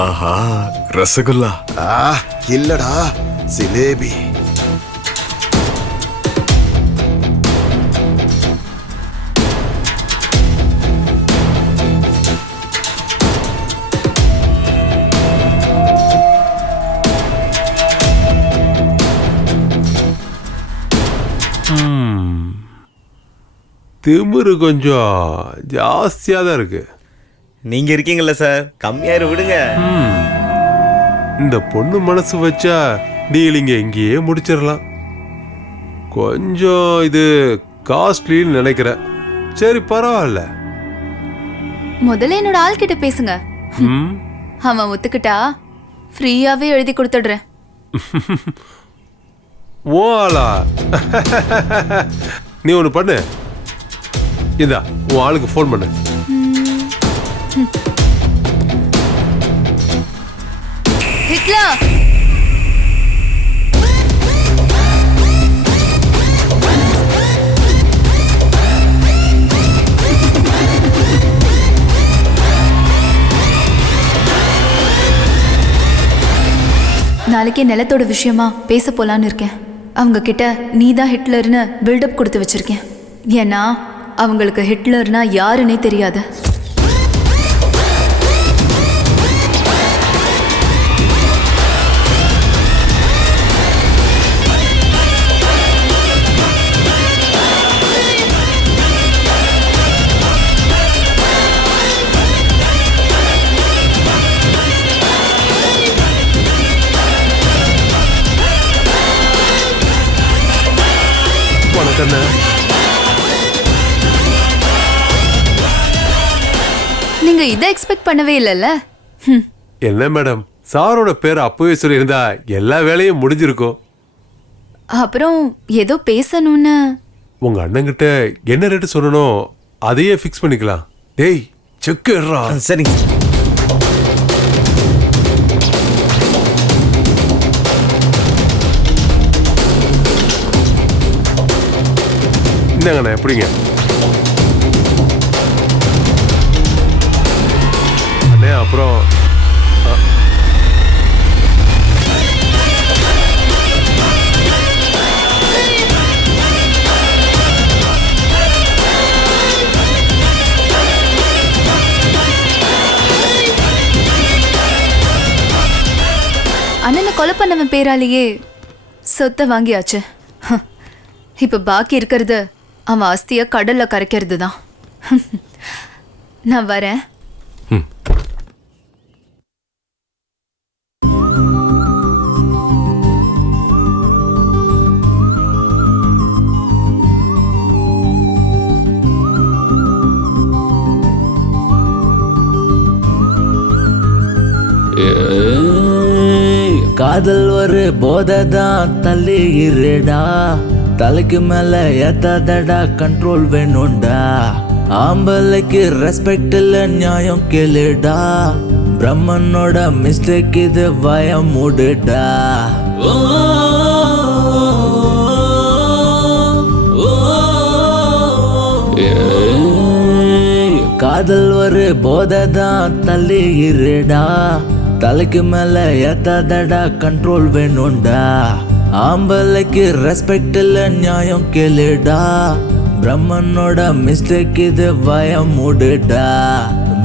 ஆஹா, ரசகுல்லா. இல்லடா, ஜிலேபி. திமிரு கொஞ்சம் ஜாஸ்தியா தான் இருக்கு. நீங்க இருக்கீங்கல்ல சார், கம்மியாயிரு விடுங்க. இந்த பொண்ணு மனசு வச்சா டீலிங்க இங்கேயே முடிச்சிடலாம். கொஞ்சம் இது காஸ்ட்லின்னு நினைக்கிறேன். சரி பரவாயில்ல. முதல்ல என்னோட ஆள் கிட்ட பேசுங்க. அவன் ஒத்துக்கிட்டா ஃப்ரீயாவே எழுதி கொடுத்துடுறேன். ஓ ஆளா? நீ ஒன்று பண்ணு, இதா உன் ஆளுக்கு ஃபோன் பண்ணு. ஹிட்லர், நாளைக்கே நிலத்தோட விஷயமா பேச போலான்னு இருக்கேன். அவங்க கிட்ட நீ தான் ஹிட்லர்னு பில்டப் கொடுத்து வச்சிருக்கேன். ஏன்னா அவங்களுக்கு ஹிட்லர்னா யாருன்னே தெரியாது. நீங்க இதை எக்ஸ்பெக்ட் பண்ணவே இல்லைல்ல? என்ன மேடம், சாரோட பேர் அப்பவே சொல்லியிருந்தா எல்லா வேலையும் முடிஞ்சிருக்கும். அப்புறம் ஏதோ பேசணும்னு. உங்க அண்ணங்கிட்ட என்ன ரேட்டு சொல்லணும் அதையே ஃபிக்ஸ் பண்ணிக்கலாம். டேய் செக் எடுறா. சரிங்க. இந்தாங்கண்ணே எப்படிங்க அண்ணே அப்புறம் அண்ணனை கொலை பண்ணவன் பேராலேயே சொத்தை வாங்கியாச்சு. இப்ப பாக்கி இருக்கிறது அவன் ஆஸ்திய கடல்ல கரைக்கிறது தான். நான் வரேன். காதல் ஒரு போதைதான், தள்ளி இருடா, தலைக்கு மேல ஏத்தாதடா, கண்ட்ரோல் வேணும்டா, ஆம்பளைக்கு ரெஸ்பெக்ட் இல்ல நியாயம் கேளுடா, பிரம்மனோட மிஸ்டேக் இது பயம் மூடுடா. காதல் ஒரு போதைதான், தள்ளி இருடா, தலைக்கு மேல ஏத்தாதடா, கண்ட்ரோல் வேணும்டா, ஆம்பளைக்கு ரெஸ்பெக்ட் இல்ல நியாயம் கேளுடா, பிரம்மனோட மிஸ்டேக் இது பயம் மூடுடா.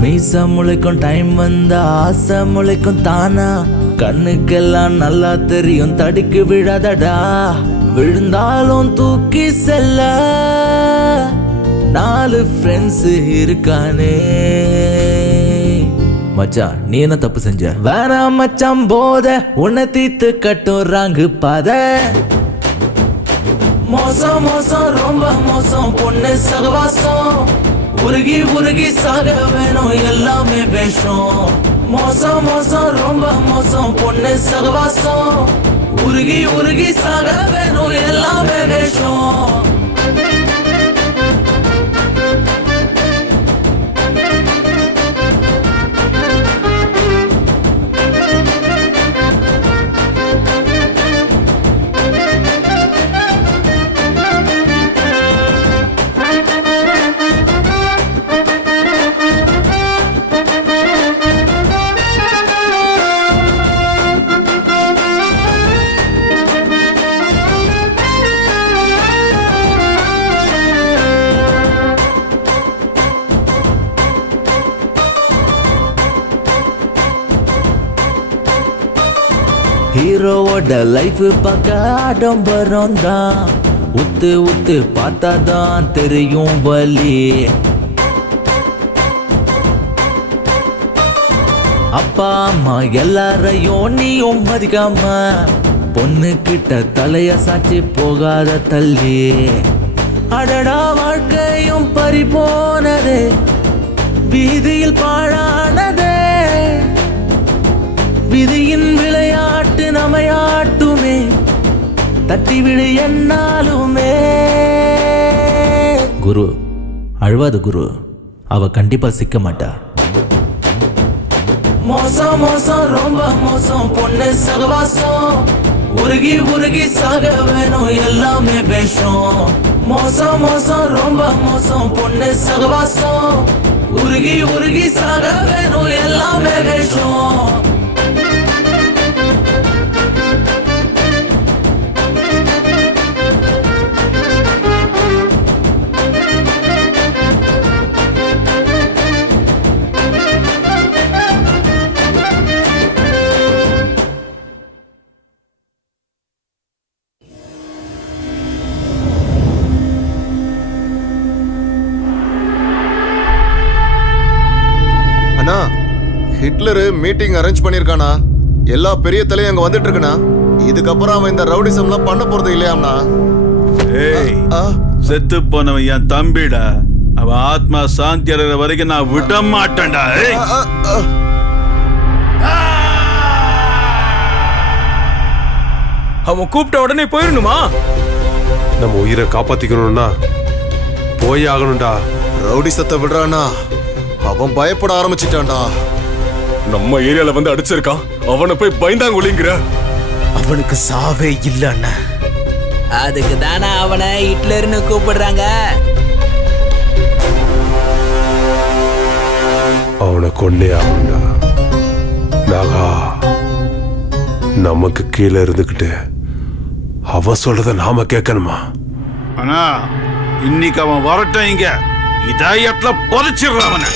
மீச முளைக்கும் டைம் வந்தா ஆசை முளைக்கும் தானா, கண்ணுக்கெல்லாம் நல்லா தெரியும் தடுக்கி விடாதடா, விழுந்தாலும் தூக்கி செல்ல 4 ஃப்ரெண்ட்ஸ் இருக்கானே. மச்சான் நீ என்ன தப்பு செஞ்ச? வேணாம் மச்சான் போத உன்னை தீத்து கட்டும் ராங்கு பாத, மோசம் மோசம் ரொம்ப மோசம் பொண்ணு சகவாசம், உருகி உருகி சாக வேணும் எல்லாமே வேஷம், மோசம் மோசம் ரொம்ப மோசம் பொண்ணு சகவாசம், உருகி உருகி சாக வேணும் எல்லாமே வேஷம். ஹீரோவோட லைஃப் பார்க்க ஆடம்பரம் தான், உத்து உத்து பார்த்தாதான் தெரியும் வலி, அப்பா அம்மா எல்லாரையும் நீயும் மதிக்காம, பொண்ணு கிட்ட தலைய சாட்சி போகாத தள்ளி, அடடா வாழ்க்கையும் பறி போனதே, வீதியில் பாழானதே, விதியின் விளையாட்டு நமையாட்டுமே, தட்டி விடு என்னாலுமே. குரு அழுவாத குரு, அவ கண்டிப்பா சிக்க மாட்டா. மோசம் மோசம் ரொம்ப மோசம் பொண்ணு சகவாசம், உருகி உருகி சாக வேணும் எல்லாமே வேஷம், மோசம் மோசம் ரொம்ப மோசம் பொண்ணு சகவாசம், உருகி உருகி சாக வேணும் எல்லாமே வேஷம். ஹிட்லர் மீட்டிங் அரேஞ்ச் பண்ணிருக்கானா? எல்லா பெரிய தலையும் அங்க வந்துட்டு இருக்கனா? இதுக்கப்புறம் அவன் இந்த ரவுடிசம்லாம் பண்ண போறது இல்லையாம்னா? ஏய், செத்து போனவன் என் தம்பிடா, அவன் ஆத்மா சாந்தி அடைகிற வரைக்கும் நான் விட மாட்டேன்டா. அவன் கூப்பிட்ட உடனே போயிடணுமா? நம்ம உயிரை காப்பாத்திக்கணும்னா போய் ஆகணும்டா. ரவுடிசத்தை விடுறானா? அவன் பயப்பட ஆரம்பிச்சிட்டான்டா. நம்ம ஏரியால வந்து அடிச்சிருக்கான், அவனை போய் பயந்தாங்க ஒளிங்கிற. அவனுக்கு சாவே இல்ல அண்ணா. அதுக்கு தானே அவனை ஹிட்லர்னு கூப்பிடுறாங்க. அவனை கொண்டே ஆகுண்டா. நாகா, நமக்கு கீழே இருந்துக்கிட்டு அவ சொல்றத நாம கேட்கணுமா? ஆனா இன்னைக்கு அவன் வரட்டும், இங்க இதயத்துல புதைச்சிடுறான் அவனை.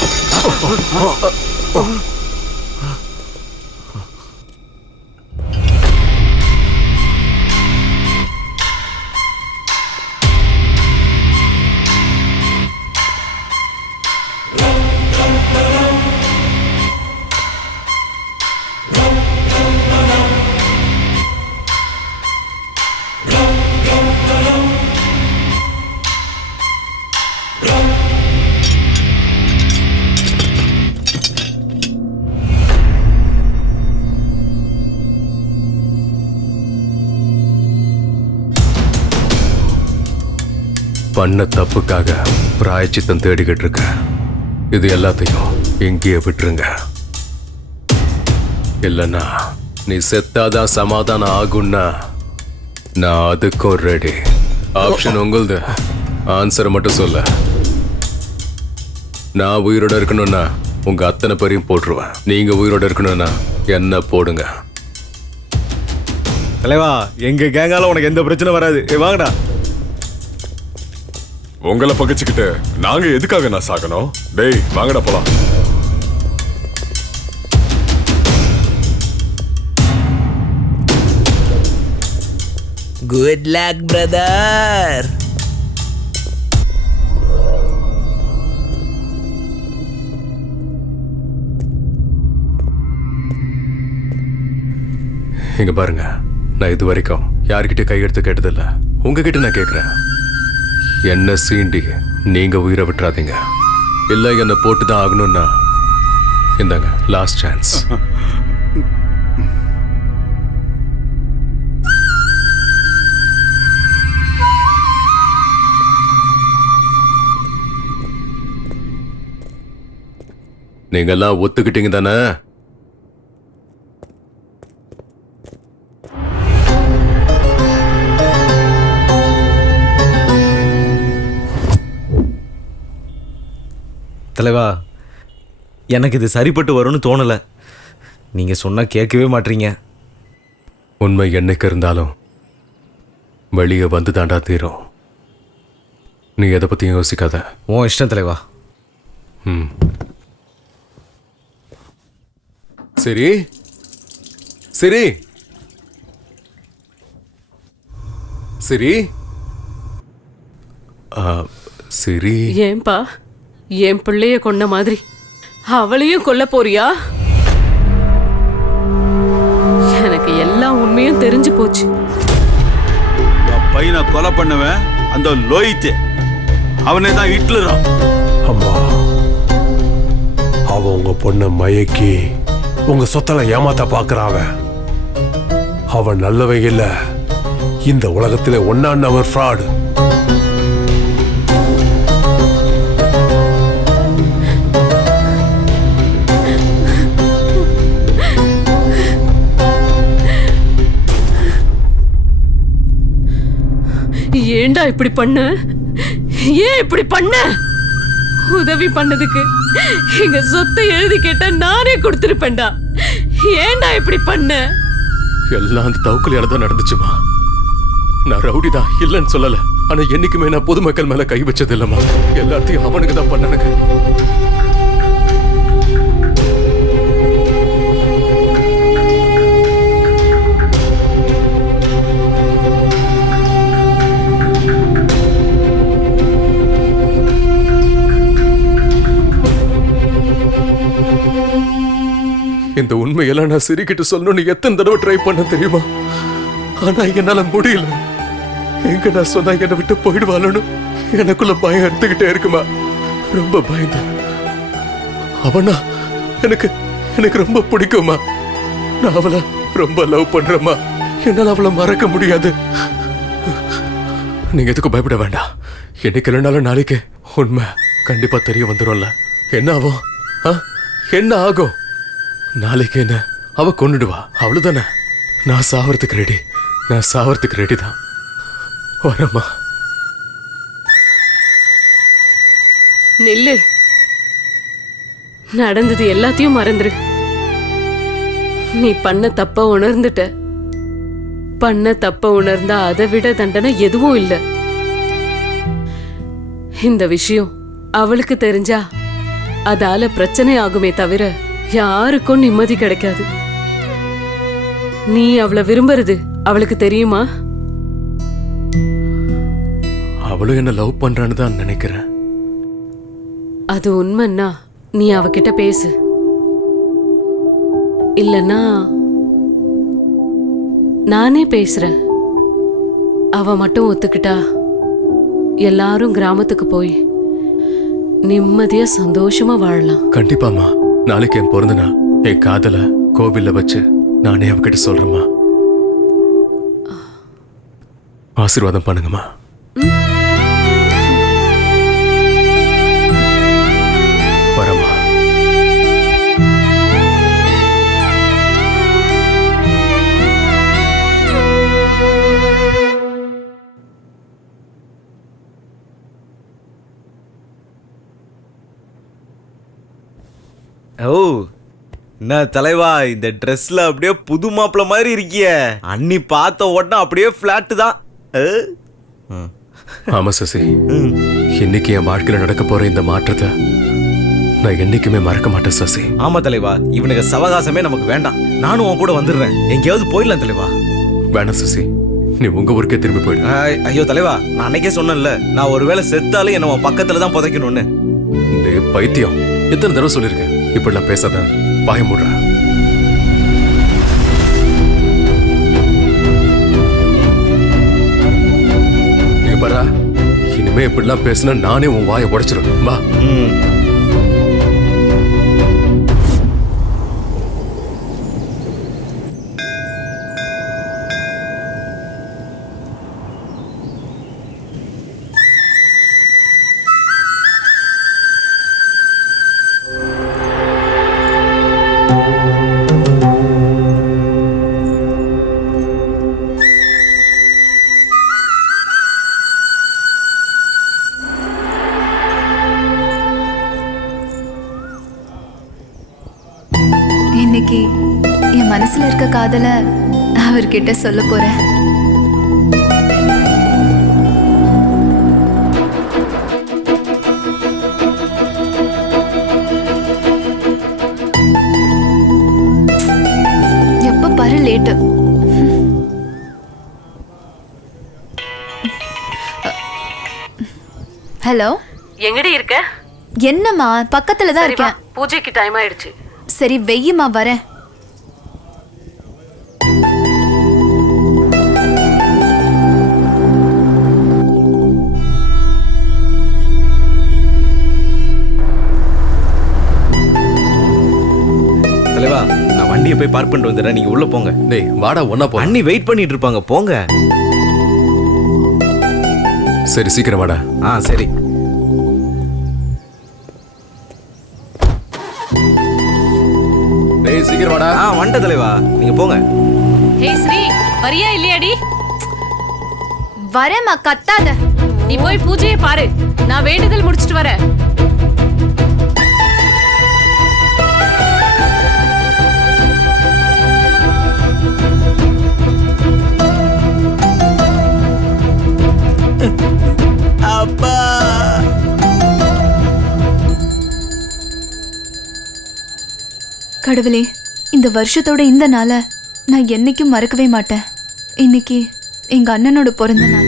பண்ண தப்புக்காக பிராயச்சித்தம் தேடிக்கிட்டு இருக்க. இது எல்லாத்தையும் எங்கேயே விட்டுருங்க. இல்லைன்னா நீ செத்தாதான் சமாதானம் ஆகும்னா நான் அதுக்கும் ரெடி. ஆப்ஷன் உங்களுது. ஆன்சரை மட்டும் சொல்ல. நான் உயிரோட இருக்கணும்னா உங்க அத்தனை பேரையும் போட்டுருவேன். நீங்க உயிரோட இருக்கணும்னா என்ன போடுங்க. தலைவா, எங்க கேங்கால உனக்கு எந்த பிரச்சனை வராது. வாங்கடா. உங்களை பகைச்சுக்கிட்டு நாங்க எதுக்காக நான் சாகணும்? டேய் வாங்கடா போலாம். Good luck brother. இங்க பாருங்க, நான் இது வரைக்கும் யார்கிட்ட கையெடுத்து கேட்டதில்ல. உங்ககிட்ட நான் கேட்கிறேன், என்ன சீண்டி நீங்க உயிரை விட்டுறாதீங்க. இல்ல என்ன போட்டுதான் ஆகணும்னா இந்தாங்க லாஸ்ட் சான்ஸ். நீங்க எல்லாம் ஒத்துக்கிட்டீங்க தானே? தலைவா, எனக்கு இது சரிப்பட்டு வரும்னு தோணலை. நீங்கள் சொன்னால் கேட்கவே மாட்டீங்க. உண்மை என்னைக்கு இருந்தாலும் வெளியே வந்து தாண்டா தீரும். நீ எதை பற்றியும் யோசிக்காத. உன் இஷ்டம் தலைவா. ம், சரி சரி சரி. சரி, ஏன்பா என் பிள்ளைய கொன்ன மாதிரி அவளையும் கொல்ல போறியா? எனக்கு எல்லா உண்மையும் தெரிஞ்சு போச்சு. பையனை கொலை பண்ணுவேன் அந்த லோயித்து, அவனே தான் ஹிட்லரா. அம்மா, அவன் உங்க பொண்ணை மயக்கி உங்க சொத்தல ஏமாத்த பாக்குறான். அவன் நல்லவங்க இல்ல, இந்த உலகத்திலே ஒன்னான் நம்பர் ஃப்ராடு. ஏண்டா இப்படி பண்ண? ஏன் இப்படி பண்ண? உதவி பண்ணதுக்கு எங்க சொத்தை எழுதி கேட்டா நானே கொடுத்திருப்பேன்டா. ஏண்டா இப்படி பண்ண? எல்லாம் அந்த தவுக்கலையால தான் நடந்துச்சுமா. நான் ரவுடி தான் இல்லைன்னு சொல்லல. ஆனா என்னைக்குமே நான் பொதுமக்கள் மேல கை வச்சது இல்லம்மா. எல்லாத்தையும் அவனுக்கு தான் பண்ணனுங்க. இந்த உண்மையெல்லாம் நான் சிரிக்கிட்டு சொல்லணும்னு எத்தனை தடவை ட்ரை பண்ண தெரியுமா? ஆனா என்னால முடியல. எங்க நான் சொன்னா என்னை விட்டு போயிடுவாளு எனக்குள்ள பயம் எடுத்துக்கிட்டே இருக்குமா. ரொம்ப பயந்தேன். அவனா எனக்கு எனக்கு ரொம்ப பிடிக்குமா. நான் அவளை ரொம்ப லவ் பண்றேம்மா. என்னால அவளை மறக்க முடியாது. நீங்க எதுக்கும் பயப்பட வேண்டாம். என்னைக்கு இல்லைனாலும் நாளைக்கு உண்மை கண்டிப்பா தெரிய வந்துடும்ல. என்ன ஆகும்? என்ன ஆகும்? நாளைக்கு என்ன அவ கொன்னுடுவா, அவ்வளவுதானே. நான் சாவறதுக்கு ரெடி. நான் சாவறதுக்கு ரெடி தான். வரமா. நில்லு. நடந்தது எல்லாத்தையும் மறந்துரு. நீ பண்ண தப்ப உணர்ந்துட்ட. பண்ண தப்ப உணர்ந்தா அதை விட தண்டனை எதுவும் இல்ல. இந்த விஷயம் அவளுக்கு தெரிஞ்சா அதால பிரச்சனை ஆகுமே தவிர யாருக்கும் நிம்மதி கிடைக்காது. நீ அவளை விரும்புறது அவளுக்கு தெரியுமா? அவளும் என்ன லவ் பண்றான்னு தான் நினைக்கிறேன். அது உண்மைன்னா நீ அவகிட்ட பேசு. இல்லன்னா நானே பேசுறேன். அவ மட்டும் ஒத்துக்கிட்டா எல்லாரும் கிராமத்துக்கு போய் நிம்மதியா சந்தோஷமா வாழலாம். கண்டிப்பாமா. நாளைக்கு என் பிறந்த நாள். என் காதல கோவில்ல வச்சு நானே அவகிட்ட சொல்றேம்மா. ஆசீர்வாதம் பண்ணுங்கம்மா. வரமா. ஓ என்ன தலைவா, இந்த ட்ரெஸ்ல அப்படியே புது மாப்பிள்ள மாதிரி இருக்கிய. அன்னி பார்த்த உடனே அப்படியே ஃபிளாட்டு தான். ஆமா சசி, இன்னைக்கு என் வாழ்க்கையில நடக்க போற இந்த மாற்றத்தை நான் என்னைக்குமே மறக்க மாட்டேன் சசி. ஆமா தலைவா, இவனுக்கு சவகாசமே நமக்கு வேண்டாம். நானும் உன் கூட வந்துடுறேன். எங்கேயாவது போயிடலாம் தலைவா. வேணாம் சசி, நீ உங்க ஊருக்கே திரும்பி போயிடு. ஐயோ தலைவா, நான் அன்னைக்கே சொன்னேன்ல, நான் ஒருவேளை செத்தாலும் என்ன உன் பக்கத்துல தான் புதைக்கணும்னு. பைத்தியம், எத்தனை தடவை சொல்லியிருக்கேன் இப்படிலாம் பேசாத. பாய மூடுற. நீங்க பாரா, இனிமே இப்படிலாம் பேசினா நானே உன் வாயை உடைச்சிடும். வா. இன்னைக்கு என் மனசுல இருக்க காதல அவர்கிட்ட சொல்ல போறேன். எப்ப பாரு லேட்டு. ஹலோ, எங்கடி இருக்க? என்னம்மா, பக்கத்துல தான் இருக்கேன். பூஜைக்கு டைம் ஆயிடுச்சு. சரி வெய்யுமா, வரேன். தலைவா, நான் வண்டியை போய் பார்க் பண்ணிட்டு வந்துடுறேன். நீங்க உள்ள போங்க. டேய் வாடா, ஒன்னா போ. அண்ணி வெயிட் பண்ணிட்டு இருப்பாங்க, போங்க. சரி சீக்கிரம் வாடா. சரி. டேய் சீக்கிரம் வாடா. வண்ட தலைவா, நீங்க போங்க. ஹே ஸ்ரீ, வரியா இல்லையாடி? வரேம்மா, கத்தாத. நீ போய் பூஜையை பாரு, நான் வேண்டுதல் முடிச்சிட்டு வரேன். அப்பா, கடவுளே, இந்த வருஷத்தோட இந்த நாளை நான் என்னைக்கும் மறக்கவே மாட்டேன். இன்னைக்கு எங்க அண்ணனோட பிறந்த நாள்.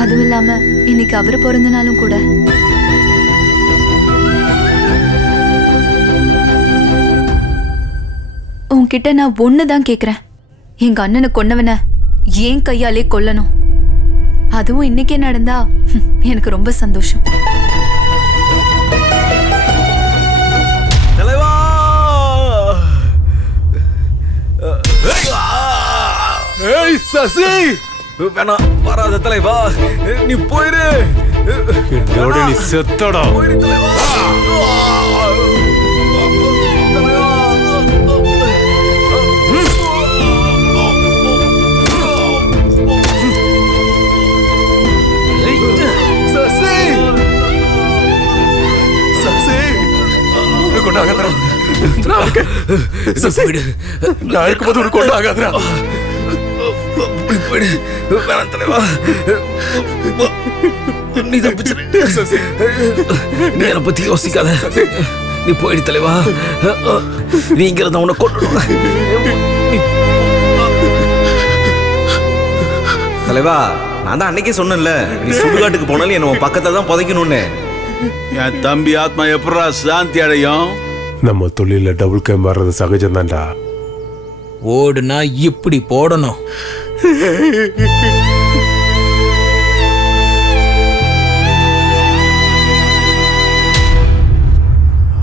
அதுவும் இல்லாம இன்னைக்கு அவர் பிறந்த நாளும் கூட. உன்கிட்ட நான் ஒண்ணுதான் கேக்குறேன். எங்க அண்ணனை கொன்னவன ஏன் கையாலே கொல்லணும். அதுவும் இன்னைக்கே நடந்தா எனக்கு ரொம்ப சந்தோஷம். தலைவா, ஏய் சசி, வேணாம், வராத தலைவா. நீ போயிரு. என்னோட நீ செத்தடா. போயிரு தலைவா. கொண்டு ஆகாதரா. நான் இருக்கும்போது உனக்கு கொண்டு ஆகாதரா. வேணாம் தலைவா, நீ தப்பிச்சிரு. நீ என்னை பத்தி யோசிக்காத, நீ போயிடு தலைவா. நீ இங்க இருந்தா உன்னை கொண்டு. தலைவா, நான் தான் அன்னைக்கே சொன்னேன்ல, நீ சுடுகாட்டுக்கு போனாலும் என்ன உன் பக்கத்தை தான் புதைக்கணும்னு. என் தம்பி ஆத்மா எப்படா சாந்தி அடையும்? நம்ம தொழில டபுள் கேம் வர்றது சகஜம் தான்டா. ஓடுனா இப்படி போடணும்.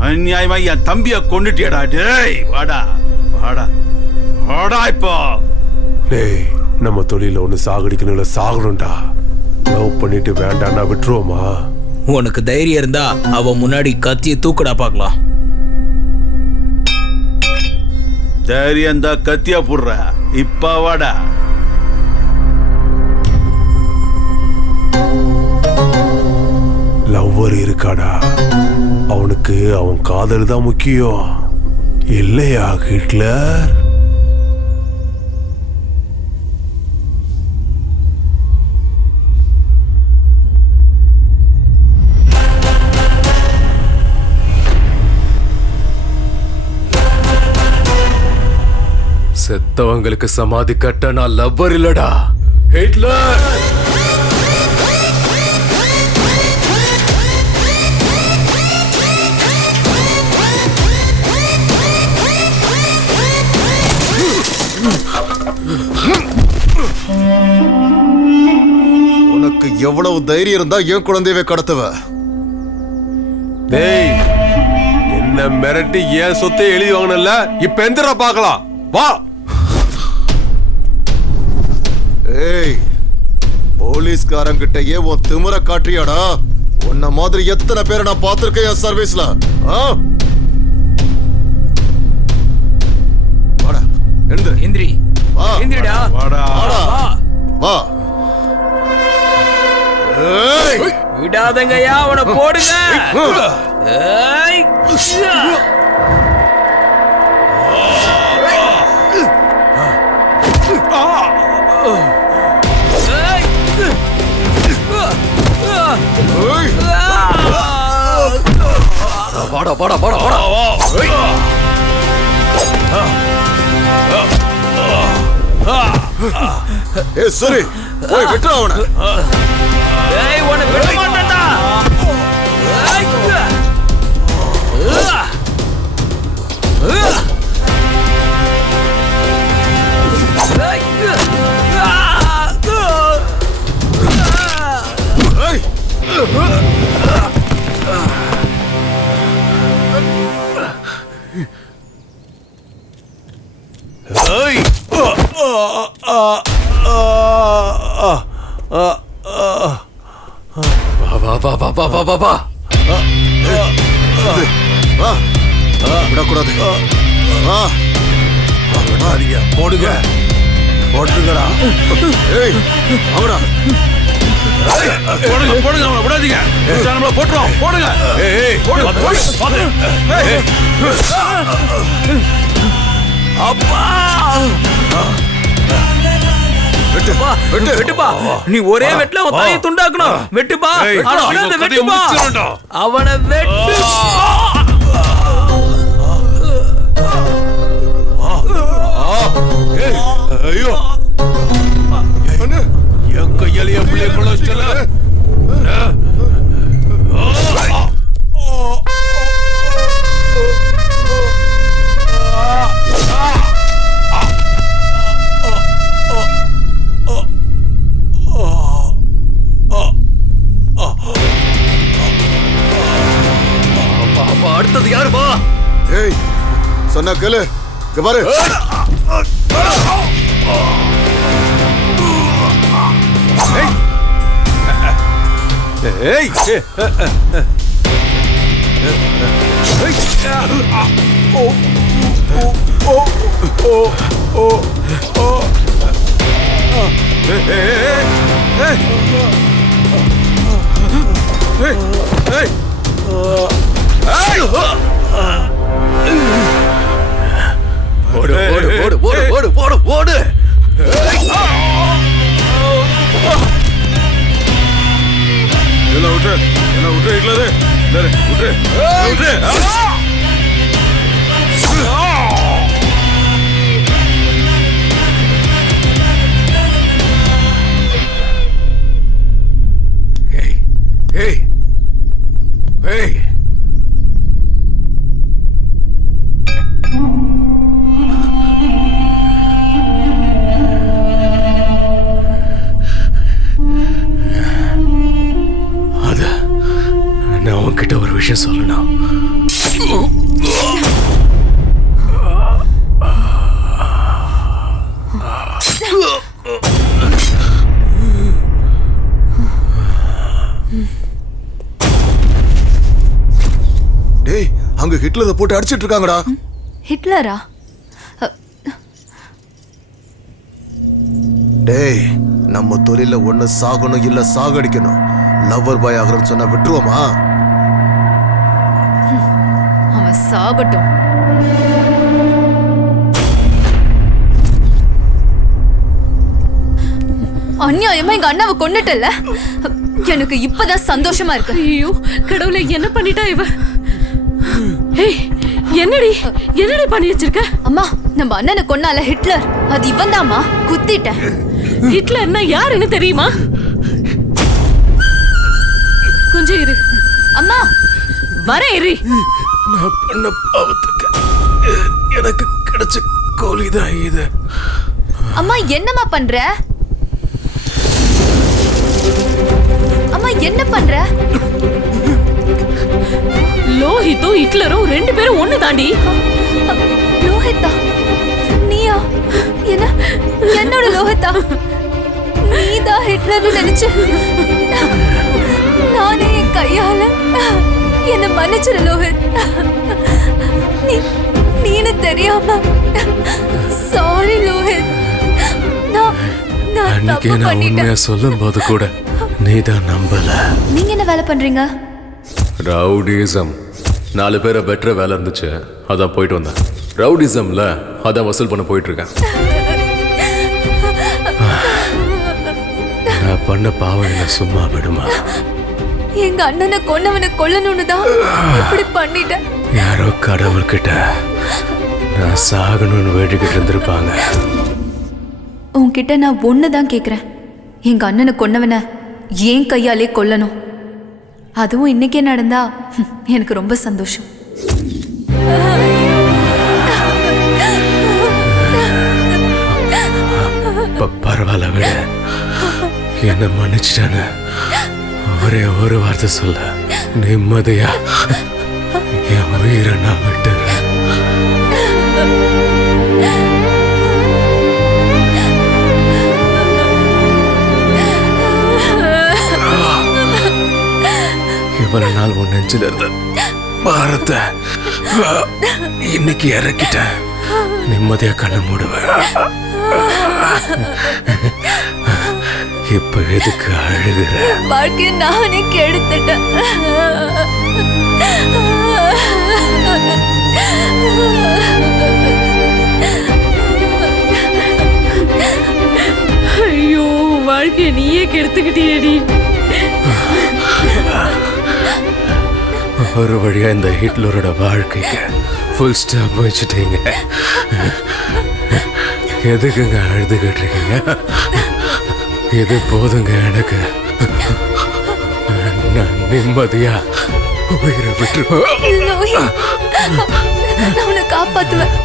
அநியாயமா என் தம்பிய கொண்டுட்டியடா. டேய் வாடா வாடா வாடா. இப்போ டேய், நம்ம தொழில ஒண்ணு சாகடிக்கணும்ல, சாகணும்டா. லவ் பண்ணிட்டு வேண்டாம்னா விட்டுருவோமா? உனக்கு தைரியம் இருந்தா அவ முன்னாடி கத்திய தூக்கடா பாக்கலாம். தைரியம் தான் கத்தியா போடுற. இப்ப வாடா. லவ்வர் இருக்காடா, அவனுக்கு அவன் காதல் தான் முக்கியம் இல்லையா ஹிட்லர்? செத்தவங்களுக்கு சமாதி கட்ட நான் லவ்வர் இல்லடா, ஹிட்லர். உனக்கு எவ்வளவு தைரியம் இருந்தா என் குழந்தையவே கடத்துவ? டேய், என்ன மிரட்டி ஏன் சொத்தை எழுதி வாங்கணும்ல, இப்ப எந்திரா பார்க்கலாம் வா. ஏய், போலீஸ்காரங்கிட்டயே உன் திமிர காட்டுறியாடா? உன்ன மாதிரி எத்தனை பேரை நான் பார்த்திருக்கேன் என் சர்வீஸ்ல. வாடா, எழுந்திரு. எந்திரி, வா. எந்திரிடா. வாடா வாடா. வா. ஏய், விடாதங்கய்யா, அவனை போடுங்க. ஏய், வாடா வாடா வாடா வாடா. ஏய் சரி, போய் விட்டு அவனை. ஏய், உன்னை விட மாட்டேன்டா. ஏய், விடக்கூடாது. போடுங்க, போட்டுருங்கடா. ஏய், அவடா. போடுங்க போடுங்க, அவனை விடாதீங்க. நம்மள போட்டுறோம். போடுங்க. ஏய், அப்பா, வெட்டுப்பா, வெட்டுப்பா. நீ ஒரே வெட்டுல அவன் தலையை துண்டாக்கணும். வெட்டுப்பா, அவனை வெட்டுப்பா, அவனை வெட்டு. ஐயோ, என் கையால என் பிள்ளை கொலைச்சல. அடுத்தது யாருப்பா? ஏய், சொன்னா கேளு. இங்க பாரு. ஏய், விஷயம் சொல்லணும். டேய், அங்க ஹிட்லரை போட்டு அடிச்சிட்டு இருக்காங்கடா. ஹிட்லரா? டேய், நம்ம தொழில ஒண்ணு சாகணும் இல்ல சாகடிக்கணும். லவ்வர் பாய் ஆகிறன்னு சொன்னா விட்டுருவோமா? அவன் சாகட்டும். அநியாயமா எங்க அண்ணாவை கொன்னுட்டல. எனக்கு இப்பதான் சந்தோஷமா இருக்கு. ஐயோ கடவுளே, என்ன பண்ணிட்டா இவ? ஏய், என்னடி பண்ணி வச்சிருக்க? அம்மா, நம்ம அண்ணனை கொன்னால ஹிட்லர், அது இவன் தாமா. குத்திட்டேன். ஹிட்லர்னா யாருன்னு தெரியுமா? கொஞ்சம் இரு அம்மா. வர இரு. நான் பண்ண பாவத்துக்கு எனக்கு கிடைச்ச கூலிதான் இது. அம்மா, என்னம்மா பண்ற? அம்மா, என்ன பண்ற? லோஹித்தும் ஹிட்லரும் 2 பேரும் ஒண்ணு தாண்டி. லோஹித்தா? நீயா? என்னோட லோஹித்தா? நீதான் ஹிட்லர்னு நினைச்சு நானே என் கையால என்ன மன்னிச்சிரு லோஹித். நீனு தெரியாம சாரி லோஹித். அன்னைக்கு நான் உண்மையா சொல்லும் போது கூட நீதான் நம்பல. நீங்க என்ன வேலை பண்றீங்க? ரவுடிசம். 4 பேரை பெற்ற வேலை இருந்துச்சு, அதான் போயிட்டு வந்தேன். ரவுடிசம்ல அதான் வசூல் பண்ண போயிட்டு இருக்கேன். நான் பண்ண பாவம் என்ன சும்மா விடுமா? எங்க அண்ணனை கொன்னவனை கொல்லணும்னு தான் இப்படி பண்ணிட்டேன். யாரோ கடவுள்கிட்ட நான் சாகணும்னு வேண்டிக்கிட்டு இருந்திருப்பாங்க. உன்கிட்ட நான் ஒண்ணுதான் கேக்குறேன். எங்க அண்ணனை கொன்னவனை ஏன் கையாலே கொல்லணும். அதுவும் இன்னைக்கே நடந்தா எனக்கு ரொம்ப சந்தோஷம். பரவாயில்ல விட, என்ன மன்னிச்சிட்டான ஒரே ஒரு வார்த்தை சொல்ல நிம்மதியா என் உயிரை நான் விட்டுறேன். இவ்வளவு நாள் உன் நெஞ்சில இருந்த பாரத்தை இன்னைக்கு இறக்கிட்டேன். நிம்மதியா கண்ண மூடுவேன். இப்ப எதுக்கு அழுகுற? வாழ்க்கைய நானே கெடுத்துட்டேன். ஐயோ, வாழ்க்கைய நீயே கெடுத்துக்கிட்டியேடி. ஒரு வழியா இந்த ஹிட்லரோட வாழ்க்கைக்கு ஃபுல் ஸ்டாப் வச்சுட்டீங்க. எதுக்குங்க அழுதுகிட்டு இருக்கீங்க? இது போதுங்க எனக்கு. நான் நிம்மதியா உயிரை விட்டுருவேன். நான் உன்னை காப்பாத்துவேன்.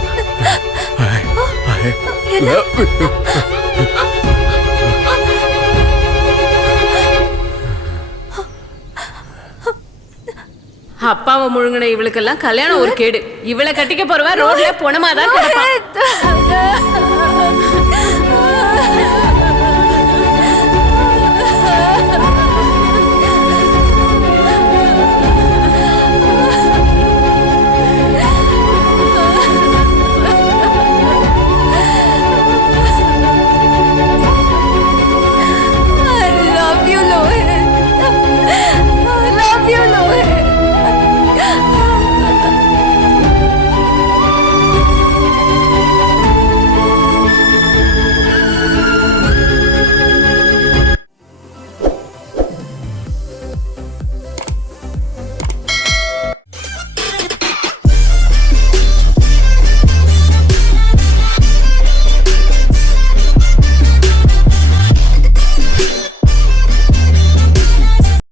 அப்பாவை முழுங்கின இவளுக்கெல்லாம் கல்யாணம் ஒரு கேடு. இவளை கட்டிக்க போறவ ரோட்ல பொணமாதான் கிடப்பா.